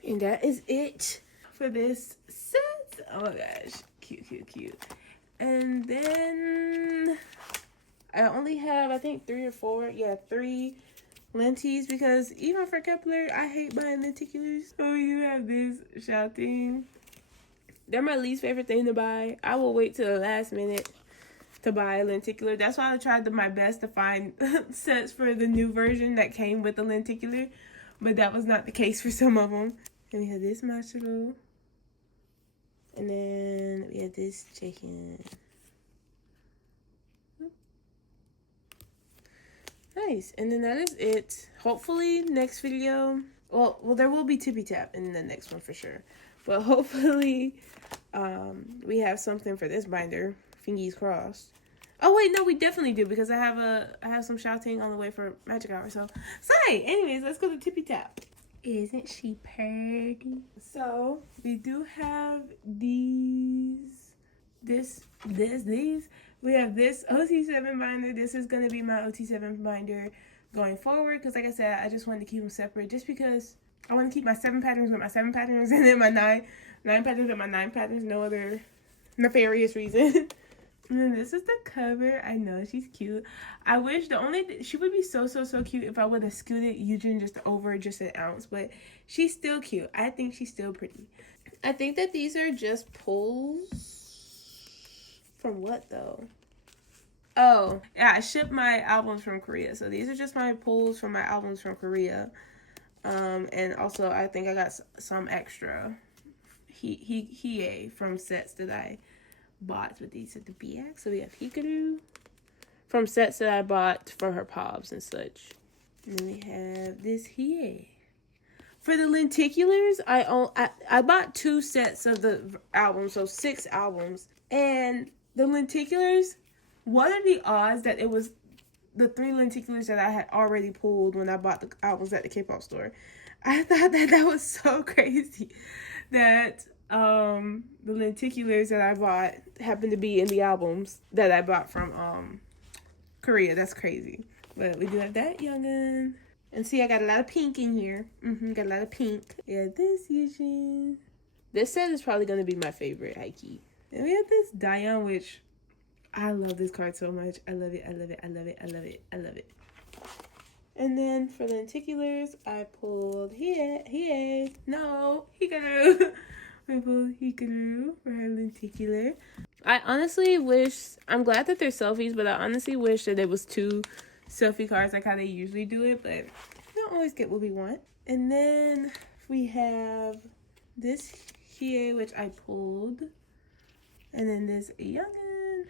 And that is it for this set. Oh my gosh, cute. And then I only have, I think 3 or 4, 3 lenties, because even for Kep1er, I hate buying lenticulars. So you have this shouting. They're my least favorite thing to buy. I will wait till the last minute to buy a lenticular. That's why I tried my best to find sets for the new version that came with the lenticular. but that was not the case for some of them. And we have this shotaro. And then we have this jaehee. Nice. And then that is it. Hopefully next video, well there will be tippy tap in the next one for sure. But hopefully we have something for this binder. Fingers crossed. Oh wait, no, we definitely do, because I have some shouting on the way for magic hour. So anyways, let's go to tippy tap. Isn't she pretty? So we do have these. We have this OT7 binder. This is gonna be my OT7 binder going forward, because like I said, I just wanted to keep them separate, just because I want to keep my 7 patterns with my 7 patterns, and then my 9 patterns with my 9 patterns. No other nefarious reason. And then this is the cover. I know she's cute. I wish she would be so cute if I would have scooted Yujin just over just an ounce, but she's still cute. I think she's still pretty. I think that these are just pulls from what though? Oh, yeah, I shipped my albums from Korea. So these are just my pulls from my albums from Korea. And also I think I got some extra hiyyih from sets that I bought, but these are the BX. So we have hikaru from sets that I bought for her pobs and such. And then we have this hiyyih. For the lenticulars, I bought 2 sets of the albums, so 6 albums. And the lenticulars, what are the odds that it was the 3 lenticulars that I had already pulled when I bought the albums at the K-pop store? I thought that was so crazy that the lenticulars that I bought happened to be in the albums that I bought from Korea. That's crazy. But we do have that youngin'. And see, I got a lot of pink in here. Got a lot of pink. Yeah, this Yujin. This set is probably going to be my favorite, high-key. And we have this Daeyeon, which I love this card so much. I love it, I love it, I love it, I love it, I love it. And then for lenticulars, I pulled hiyyih. No, hikaru. I pulled hikaru for her lenticular. I honestly wish, I'm glad that they're selfies, but I honestly wish that it was 2 selfie cards like how they usually do it, but we don't always get what we want. And then we have this hiyyih, which I pulled, and then this youngin',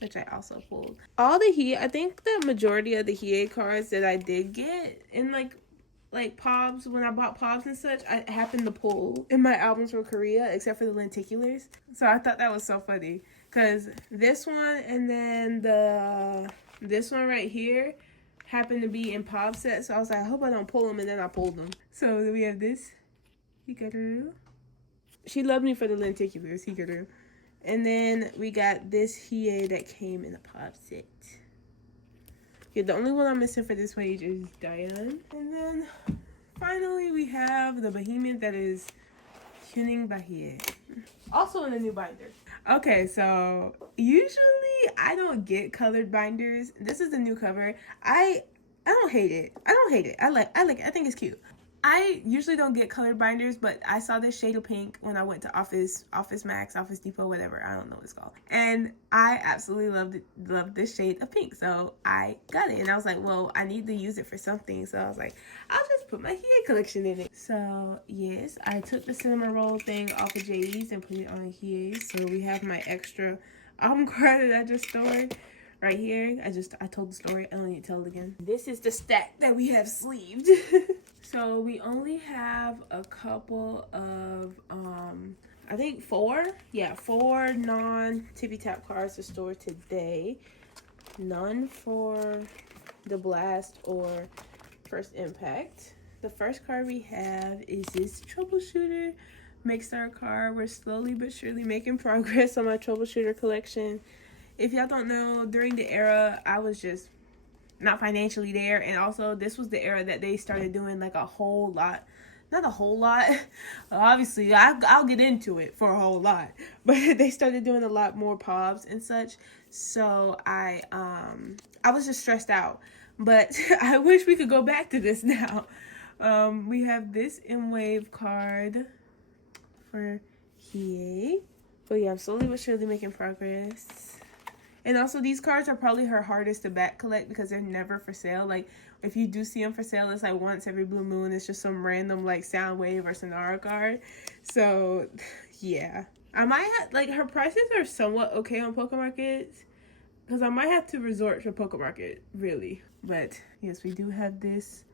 which I also pulled. All the hiyyih, I think the majority of the hiyyih cards that I did get in like pobs, when I bought pobs and such, I happened to pull in my albums from Korea, except for the lenticulars. So I thought that was so funny, because this one and then this one right here happened to be in pop sets. So I was like, I hope I don't pull them, and then I pulled them. So then we have this hikaru. She loved me for the lenticulars, hikaru. And then we got this hiyyih that came in a pop set. Yeah, the only one I'm missing for this page is Daeyeon. And then finally we have the Behemoth that is tuning Bahie. Also in a new binder. Okay, so usually I don't get colored binders. This is the new cover. I don't hate it. I think it's cute. I usually don't get colored binders, but I saw this shade of pink when I went to Office Max, Office Depot, whatever. I don't know what it's called. And I absolutely loved this shade of pink. So I got it. And I was like, well, I need to use it for something. So I was like, I'll just put my hiyyih collection in it. So yes, I took the cinnamon roll thing off of Jaehee's and put it on hiyyih. So we have my extra album card that I just stored right here. I told the story. I don't need to tell it again. This is the stack that we have sleeved. So we only have a couple of, I think 4 non-tippy tap cards to store today. None for the Blast or First Impact. The first card we have is this Troubleshooter Mixstar card. We're slowly but surely making progress on my Troubleshooter collection. If y'all don't know, during the era, I was just not financially there, and also this was the era that they started doing like a whole lot, not a whole lot, obviously I'll get into it for a whole lot, but they started doing a lot more pobs and such. So I was just stressed out, but I wish we could go back to this now. We have this M-Wave card for hiyyih. But yeah, I'm slowly but surely making progress. And also, these cards are probably her hardest to back collect because they're never for sale. Like, if you do see them for sale, it's like once every blue moon. It's just some random like Soundwave or Sonara card. So, yeah. I might have, like, her prices are somewhat okay on Poké Markets. Because I might have to resort to Poké Market, really. But, yes, we do have this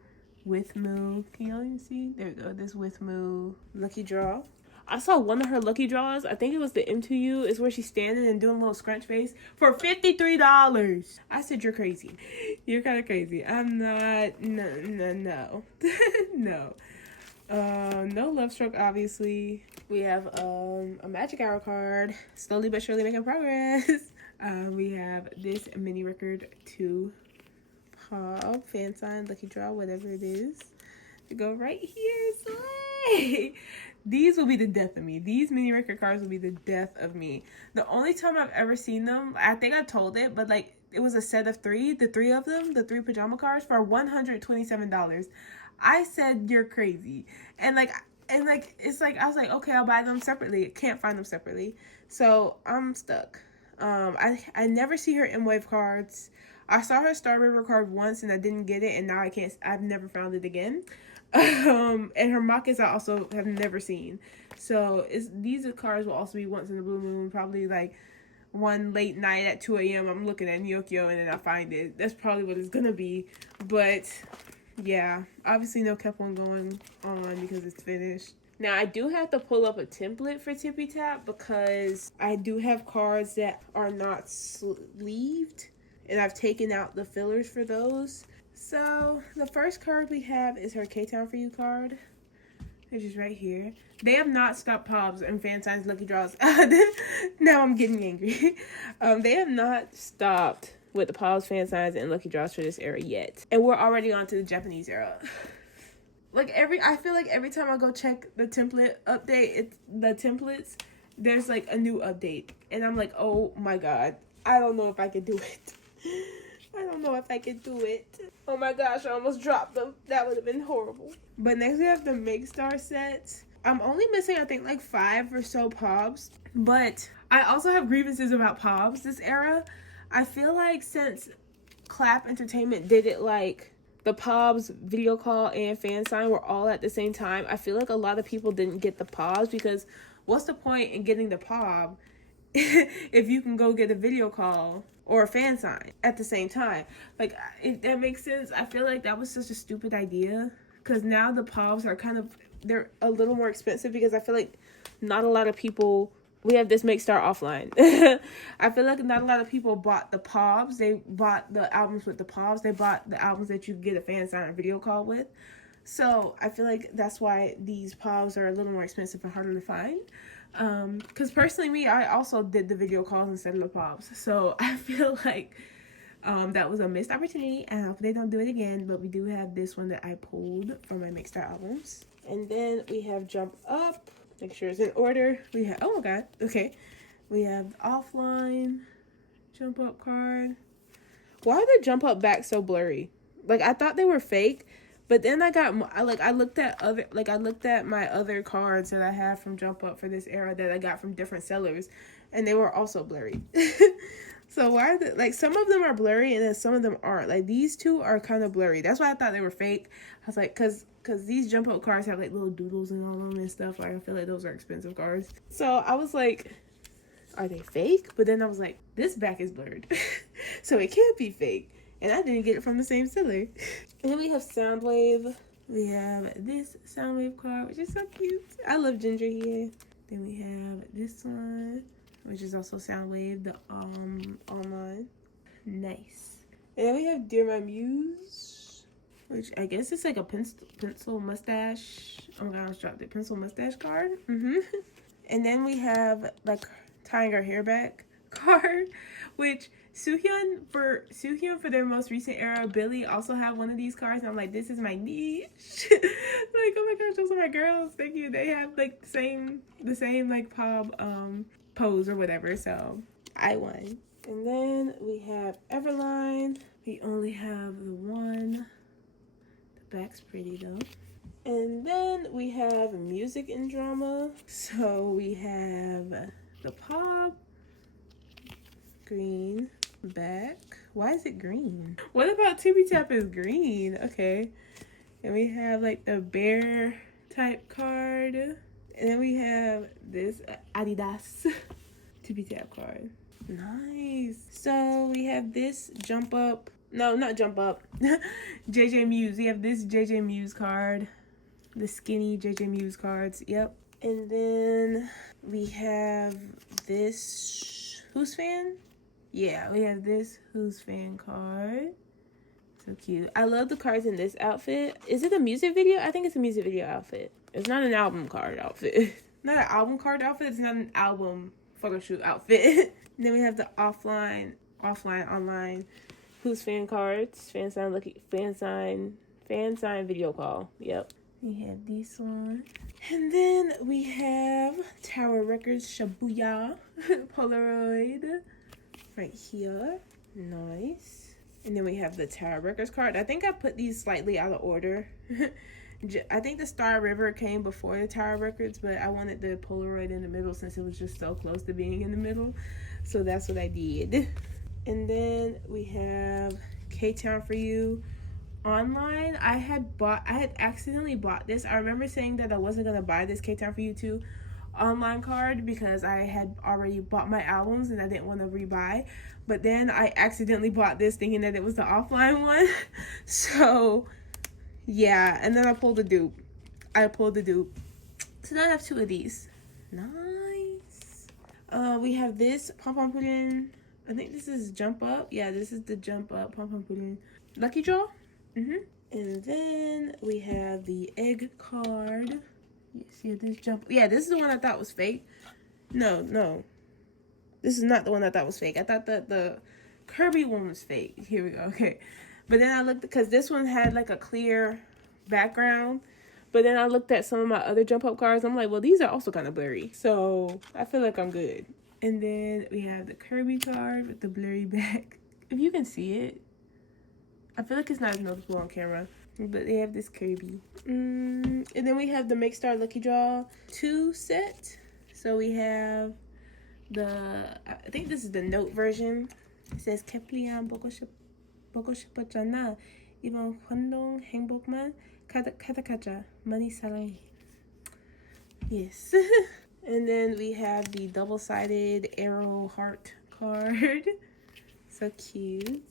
with Moo. Can y'all even see? There we go. This with Moo lucky draw. I saw one of her lucky draws. I think it was the M2U. It's where she's standing and doing a little scrunch face for $53. I said, you're crazy. You're kind of crazy. I'm not. No. No. No Love Stroke, obviously. We have a Magic Hour card. Slowly but surely making progress. We have this mini record 2 pop fan sign lucky draw, whatever it is. To go right here. Slay! These will be the death of me. These mini record cards will be the death of me. The only time I've ever seen them, I think I told it, but like it was a set of 3, the 3 of them, the 3 pajama cards for $127. I said you're crazy, and it's like I was like, okay, I'll buy them separately. I can't find them separately, so I'm stuck. I never see her M-Wave cards. I saw her Star River card once and I didn't get it, and now I've never found it again. And her Makis I also have never seen. So these cards will also be once in the blue moon, probably like one late night at 2 a.m. I'm looking at Nyokyo and then I find it. That's probably what it's gonna be. But yeah, obviously no KEP1ER going on because it's finished. Now, I do have to pull up a template for Tippy Tap because I do have cards that are not sleeved, and I've taken out the fillers for those. So, the first card we have is her K-Town For You card, which is right here. They have not stopped Pobs and fan signs lucky draws. Now I'm getting angry. They have not stopped with the Pobs, fan signs, and lucky draws for this era yet. And we're already on to the Japanese era. I feel like every time I go check the template update, the templates, there's like a new update. And I'm like, oh my god, I don't know if I can do it. I don't know if I can do it. Oh my gosh, I almost dropped them. That would have been horrible. But next we have the Make Star sets. I'm only missing, I think, like 5 or so Pobs. But I also have grievances about Pobs this era. I feel like since Clap Entertainment did it like the Pobs video call and fan sign were all at the same time, I feel like a lot of people didn't get the Pobs because what's the point in getting the Pob if you can go get a video call or a fan sign at the same time? Like, if that makes sense. I feel like that was such a stupid idea because now the Pobs are they're a little more expensive because I feel like not a lot of people. We have this Make Star offline. I feel like not a lot of people bought the Pobs. They bought the albums with the Pobs. They bought the albums that you get a fan sign or video call with. So I feel like that's why these Pobs are a little more expensive and harder to find. Because personally, me, I also did the video calls instead of the Pobs. So I feel like that was a missed opportunity. And I hope they don't do it again. But we do have this one that I pulled from my Make Star albums. And then we have Jump Up. Make sure it's in order. We have, oh my god, okay. We have the offline Jump Up card. Why are the Jump Up backs so blurry? Like, I thought they were fake, but then I looked at my other cards that I have from Jump Up for this era that I got from different sellers, and they were also blurry. So why are like some of them are blurry and then some of them aren't. Like these two are kind of blurry. That's why I thought they were fake. I was like, cause these Jump Up cards have like little doodles and all of them and stuff. Like I feel like those are expensive cards. So I was like, are they fake? But then I was like, this back is blurred, so it can't be fake. And I didn't get it from the same seller. And then we have Soundwave. We have this Soundwave card, which is so cute. I love Ginger here. Then we have this one, which is also Soundwave, the online. Nice. And then we have Dear My Muse, which I guess is like a pencil mustache. Oh my god, I almost dropped it. Pencil mustache card. And then we have like tying her hair back card, which Suhyeon for their most recent era, billlie also have one of these cards, and I'm like, this is my niche. Like, oh my gosh, those are my girls. Thank you. They have like the same like Pob pose or whatever, so I won. And then we have Everline. We only have the one. The back's pretty though. And then we have Music and Drama. So we have the Pob green, Back. Why is it green? What about Tippy Tap is green? Okay. And we have like the bear type card. And then we have this Adidas Tippy Tap card. Nice. So we have this jump up. No, not jump up. JJ Muse. We have this JJ Muse card. The skinny JJ Muse cards. Yep. And then we have this Who's Fan? Yeah, we have this Who's Fan card. So cute. I love the cards in this outfit. Is it a music video? I think it's a music video outfit. It's not an album card outfit. Not an album card outfit. It's not an album photo shoot outfit. And then we have the offline, online Who's Fan cards. Fan sign video call. Yep. We have this one. And then we have Tower Records Shibuya Polaroid right here. Nice. And then we have the Tower Records card. I think I put these slightly out of order. I think the Star River came before the Tower Records, but I wanted the Polaroid in the middle since it was just so close to being in the middle. So that's what I did. And then we have K-Town for You online. I had accidentally bought this. I remember saying that I wasn't going to buy this K-Town for You 2 online card because I had already bought my albums and I didn't want to rebuy. But then I accidentally bought this thinking that it was the offline one. So yeah, and then I pulled the dupe. So now I have 2 of these. Nice. We have this Pom Pom Pudding. I think this is Jump Up. Yeah, this is the Jump Up Pom Pom Pudding Lucky Draw. And then we have the egg card. You see this jump? Yeah, this is the one I thought was fake. No. This is not the one I thought was fake. I thought that the Kirby one was fake. Here we go. Okay. But then I looked, because this one had like a clear background. But then I looked at some of my other jump up cards. I'm like, well, these are also kind of blurry. So I feel like I'm good. And then we have the Kirby card with the blurry back. If you can see it. I feel like it's not as noticeable on camera. But they have this Kirby. And then we have the Make Star Lucky Draw 2 set. So we have I think this is the note version. It says "KEP1ER 보고 싶었잖아. 이번 환동 행복만 가득하자. 많이 사랑해." Yes. And then we have the double-sided arrow heart card. So cute.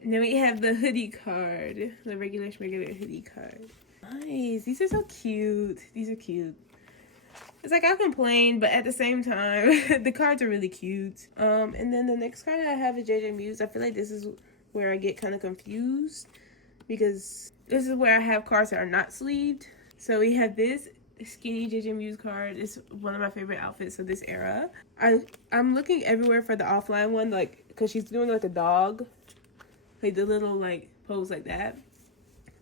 And then we have the hoodie card. The regular hoodie card. Nice. These are so cute. These are cute. It's like I complain, but at the same time, the cards are really cute. And then the next card I have is JJ Muse. I feel like this is where I get kind of confused because this is where I have cards that are not sleeved. So we have this skinny JJ Muse card. It's one of my favorite outfits of this era. I'm looking everywhere for the offline one, like, because she's doing like a dog, like the little like pose like that.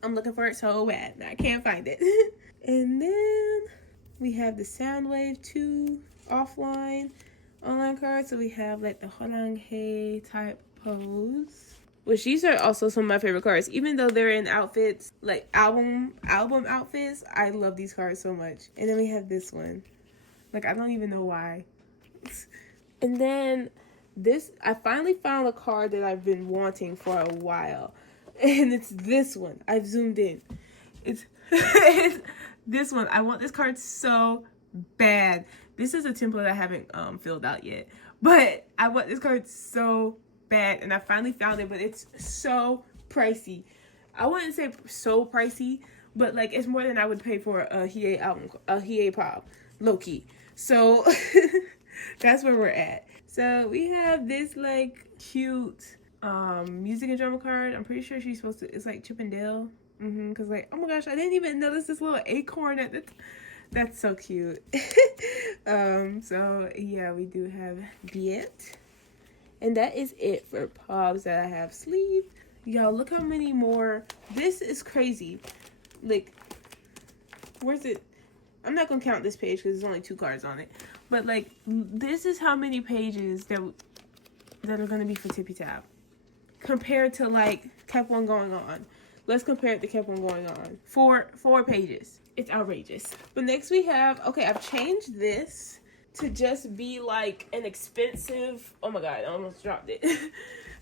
I'm looking for it so bad. I can't find it. And then we have the Soundwave 2 offline online card. So we have like the Horanghae type pose, which these are also some of my favorite cards. Even though they're in outfits, like album outfits, I love these cards so much. And then we have this one. Like, I don't even know why. And then this, I finally found a card that I've been wanting for a while. And it's this one. I've zoomed in. It's this one. I want this card so bad. This is a template I haven't filled out yet. But I want this card so bad. And I finally found it, but it's so pricey. I wouldn't say so pricey, but like it's more than I would pay for a hiyyih album, a hiyyih pop, low-key. So that's where we're at. So we have this like cute music and drama card. I'm pretty sure she's supposed to, it's like Chip and Dale. Because like, oh my gosh, I didn't even notice this little acorn at the that's so cute. So yeah, we do have it. And that is it for pops that I have sleeved. Y'all, look how many more. This is crazy. Like, where's it? I'm not gonna count this page because there's only 2 cards on it. But like, this is how many pages that are gonna be for Tippy Tap compared to like KEP1ER going on. Let's compare it to KEP1ER going on. 4 pages. It's outrageous. But next we have, okay, I've changed this to just be like an expensive, oh my god, I almost dropped it.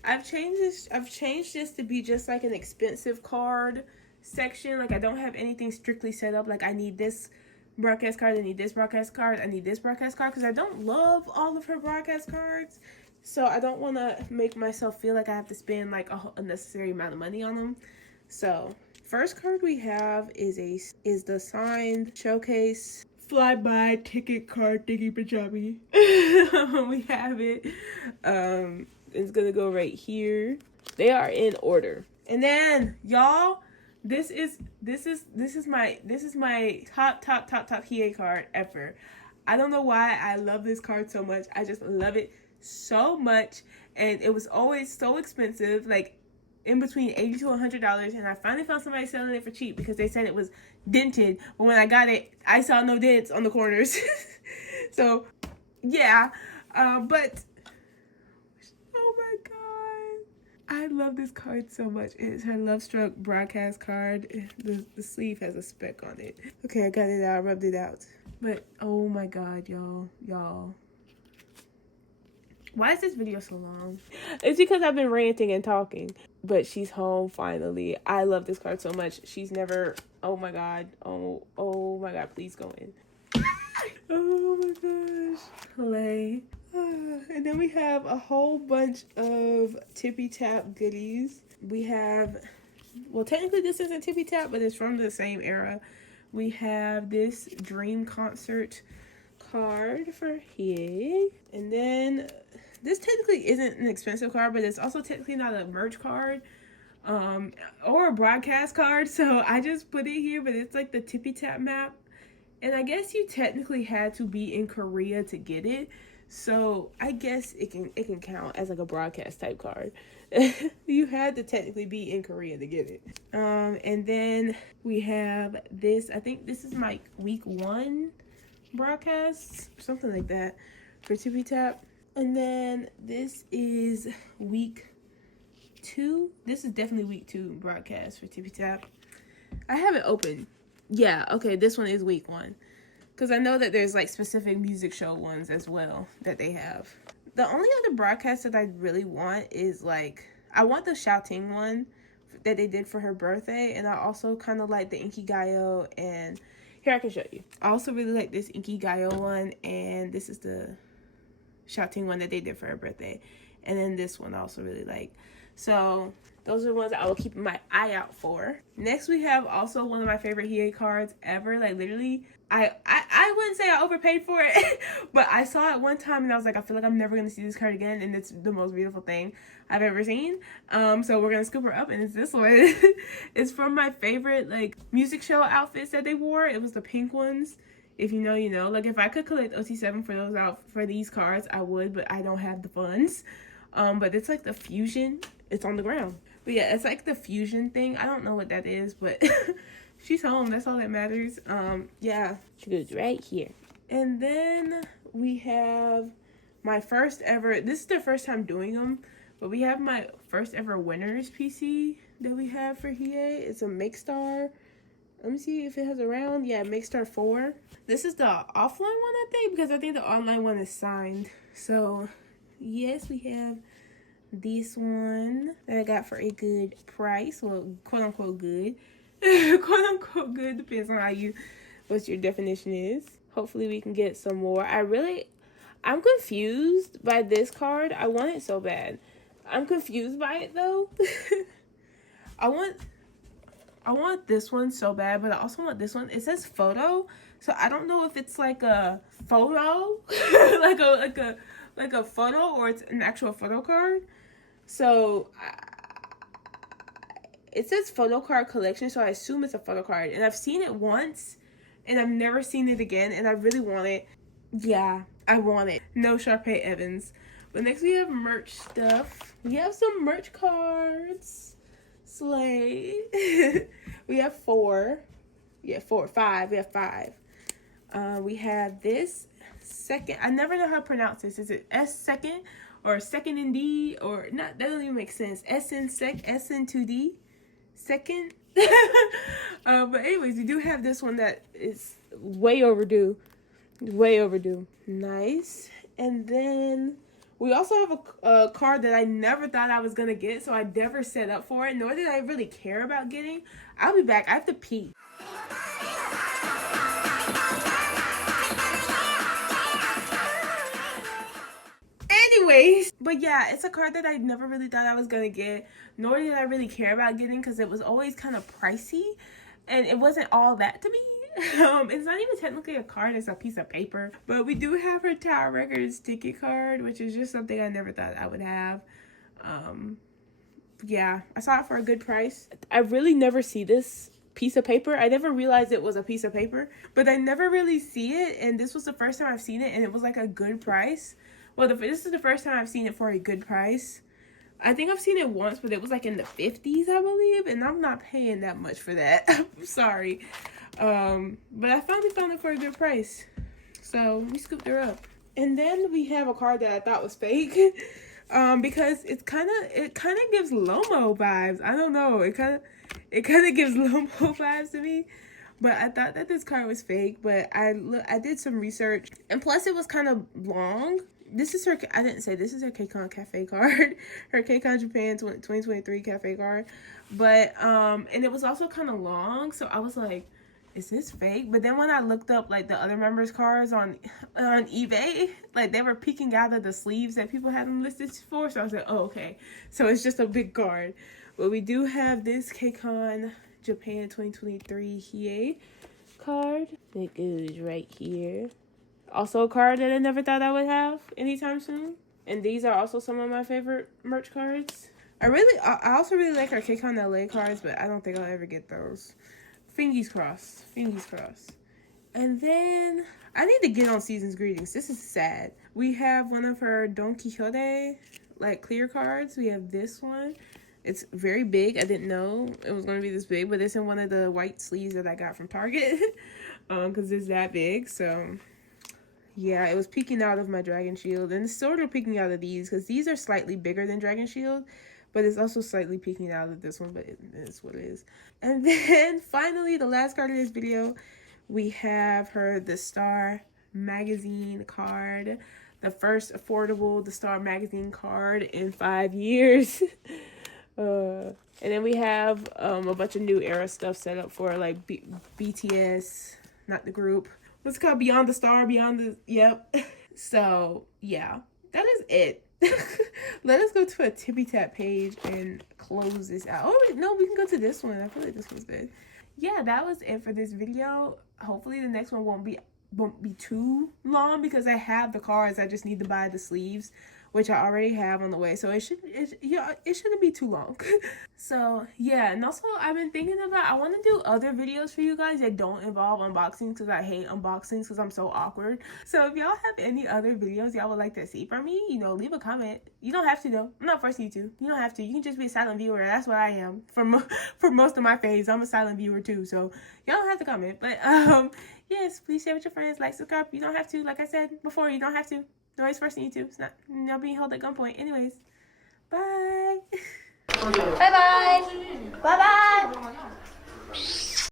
I've changed this to be just like an expensive card section. Like I don't have anything strictly set up. Like I need this broadcast card, I need this broadcast card, I need this broadcast card, because I don't love all of her broadcast cards. So I don't want to make myself feel like I have to spend like a unnecessary amount of money on them. So first card we have is the signed showcase flyby ticket card thingy pajabi. We have it. It's gonna go right here. They are in order. And then y'all, this is my top hiyyih card ever. I don't know why I love this card so much. I just love it so much, and it was always so expensive, like in between $80 to $100, and I finally found somebody selling it for cheap because they said it was dented, but when I got it, I saw no dents on the corners. So yeah, but oh my god, I love this card so much. It's her Love Struck broadcast card. The sleeve has a speck on it. Okay, I got it out, rubbed it out. But oh my god, y'all. Why is this video so long? It's because I've been ranting and talking. But she's home finally. I love this card so much. She's never, oh my god. Oh my god, please go in. Oh my gosh. Play. And then we have a whole bunch of Tippy Tap goodies. We have, well, technically this isn't Tippy Tap, but it's from the same era. We have this Dream Concert card for hiyyih. And then this technically isn't an expensive card, but it's also technically not a merch card or a broadcast card. So I just put it here, but it's like the Tippy Tap map. And I guess you technically had to be in Korea to get it. So I guess it can count as like a broadcast type card. You had to technically be in Korea to get it. And then we have this. I think this is my week 1 broadcast, something like that, for Tippy Tap. And then this is week 2. This is definitely week 2 broadcast for Tippy Tap. I have it open. Yeah, okay, this one is week 1. Because I know that there's like specific music show ones as well that they have. The only other broadcast that I really want is like, I want the Shouting one that they did for her birthday. And I also kind of like the Inkigayo, and here I can show you. I also really like this Inkigayo one, and this is the Shouting one that they did for her birthday. And then this one I also really like. So those are the ones I will keep my eye out for. Next we have also one of my favorite hiyyih cards ever. Like literally, I wouldn't say I overpaid for it, but I saw it one time and I was like, I feel like I'm never gonna see this card again, and it's the most beautiful thing I've ever seen. So we're gonna scoop her up, and it's this one. It's from my favorite like music show outfits that they wore. It was the pink ones. If you know, you know. Like if I could collect OT7 for those for these cards, I would, but I don't have the funds. But it's like the fusion. It's on the ground. But yeah, it's like the fusion thing. I don't know what that is, but she's home. That's all that matters. Yeah, she goes right here. And then we have my first ever, this is the first time doing them, but we have my first ever winners PC that we have for hiyyih. It's a Makestar. Let me see if it has a round. Yeah, Makestar 4. This is the offline one, I think, because I think the online one is signed. So yes, we have this one that I got for a good price. Well, quote unquote good. Quote unquote good, depends on what your definition is. Hopefully we can get some more. I'm confused by this card. I want it so bad. I'm confused by it though. I want this one so bad, but I also want this one. It says photo, so I don't know if it's like a photo, like a photo, or it's an actual photo card. So it says photo card collection, so I assume it's a photo card. And I've seen it once, and I've never seen it again, and I really want it. Yeah, I want it. No Sharpay Evans. But next we have merch stuff. We have some merch cards. Slay. We have 4. Yeah, 5. We have 5. We have this second. I never know how to pronounce this. Is it S second or second in D, or not? That doesn't even make sense. S in 2D second. But anyways, we do have this one that is way overdue. Way overdue. Nice. And then We also have a card that I never thought I was going to get, so I never set up for it, nor did I really care about getting. I'll be back. I have to pee. Anyways, but yeah, it's a card that I never really thought I was going to get, nor did I really care about getting because it was always kind of pricey, and it wasn't all that to me. It's not even technically a card, it's a piece of paper. But we do have her Tower Records ticket card, which is just something I never thought I would have. Yeah, I saw it for a good price. I really never see this piece of paper. I never realized it was a piece of paper, but I never really see it, and this was the first time I've seen it, and it was like a good price. Well, this is the first time I've seen it for a good price. I think I've seen it once, but it was like in the 50s, I believe, and I'm not paying that much for that. I'm sorry. But I finally found it for a good price, so we scooped her up. And then we have a card that I thought was fake, because it kind of gives Lomo vibes. I don't know, it kind of gives Lomo vibes to me, but I thought that this card was fake. But I did some research, and plus it was kind of long. This is her, I didn't say, this is her haechan cafe card, her haechan Japan 2023 cafe card, but and it was also kind of long, so I was like, is this fake? But then when I looked up like the other members' cards on eBay, like they were peeking out of the sleeves that people had them listed for, so I was like, oh, okay, so it's just a big card. But we do have this haechan Japan 2023 hiyyih card that goes right here. Also a card that I never thought I would have anytime soon. And these are also some of my favorite merch cards. I also really like our haechan LA cards, but I don't think I'll ever get those. Fingers crossed. Fingers crossed. And then I need to get on Season's Greetings. This is sad. We have one of her Don Quixote like clear cards. We have this one. It's very big. I didn't know it was going to be this big, but it's in one of the white sleeves that I got from Target. Because it's that big. So yeah, it was peeking out of my Dragon Shield, and it's sort of peeking out of these because these are slightly bigger than Dragon Shield, but it's also slightly peeking out of this one, but it is what it is. And then finally, the last card of this video, we have her The Star Magazine card, the first affordable The Star Magazine card in 5 years. And then we have a bunch of new era stuff set up for like BTS, not the group. What's it called? Beyond the Star, Beyond the... Yep. So, yeah. That is it. Let us go to a tippy tap page and close this out. Oh, no, we can go to this one. I feel like this one's good. Yeah, that was it for this video. Hopefully the next one won't be too long because I have the cards. I just need to buy the sleeves, which I already have on the way, so it shouldn't be too long. So yeah, and also I've been thinking about, I want to do other videos for you guys that don't involve unboxings because I hate unboxings because I'm so awkward. So if y'all have any other videos y'all would like to see from me, you know, leave a comment. You don't have to though. I'm not forcing you to. You don't have to. You can just be a silent viewer. That's what I am for most of my faves. I'm a silent viewer too, so y'all don't have to comment. But yes, please share with your friends, like, subscribe. You don't have to. Like I said before, you don't have to. Nobody's forcing you to. It's not being held at gunpoint. Anyways, bye. Bye bye. Bye bye.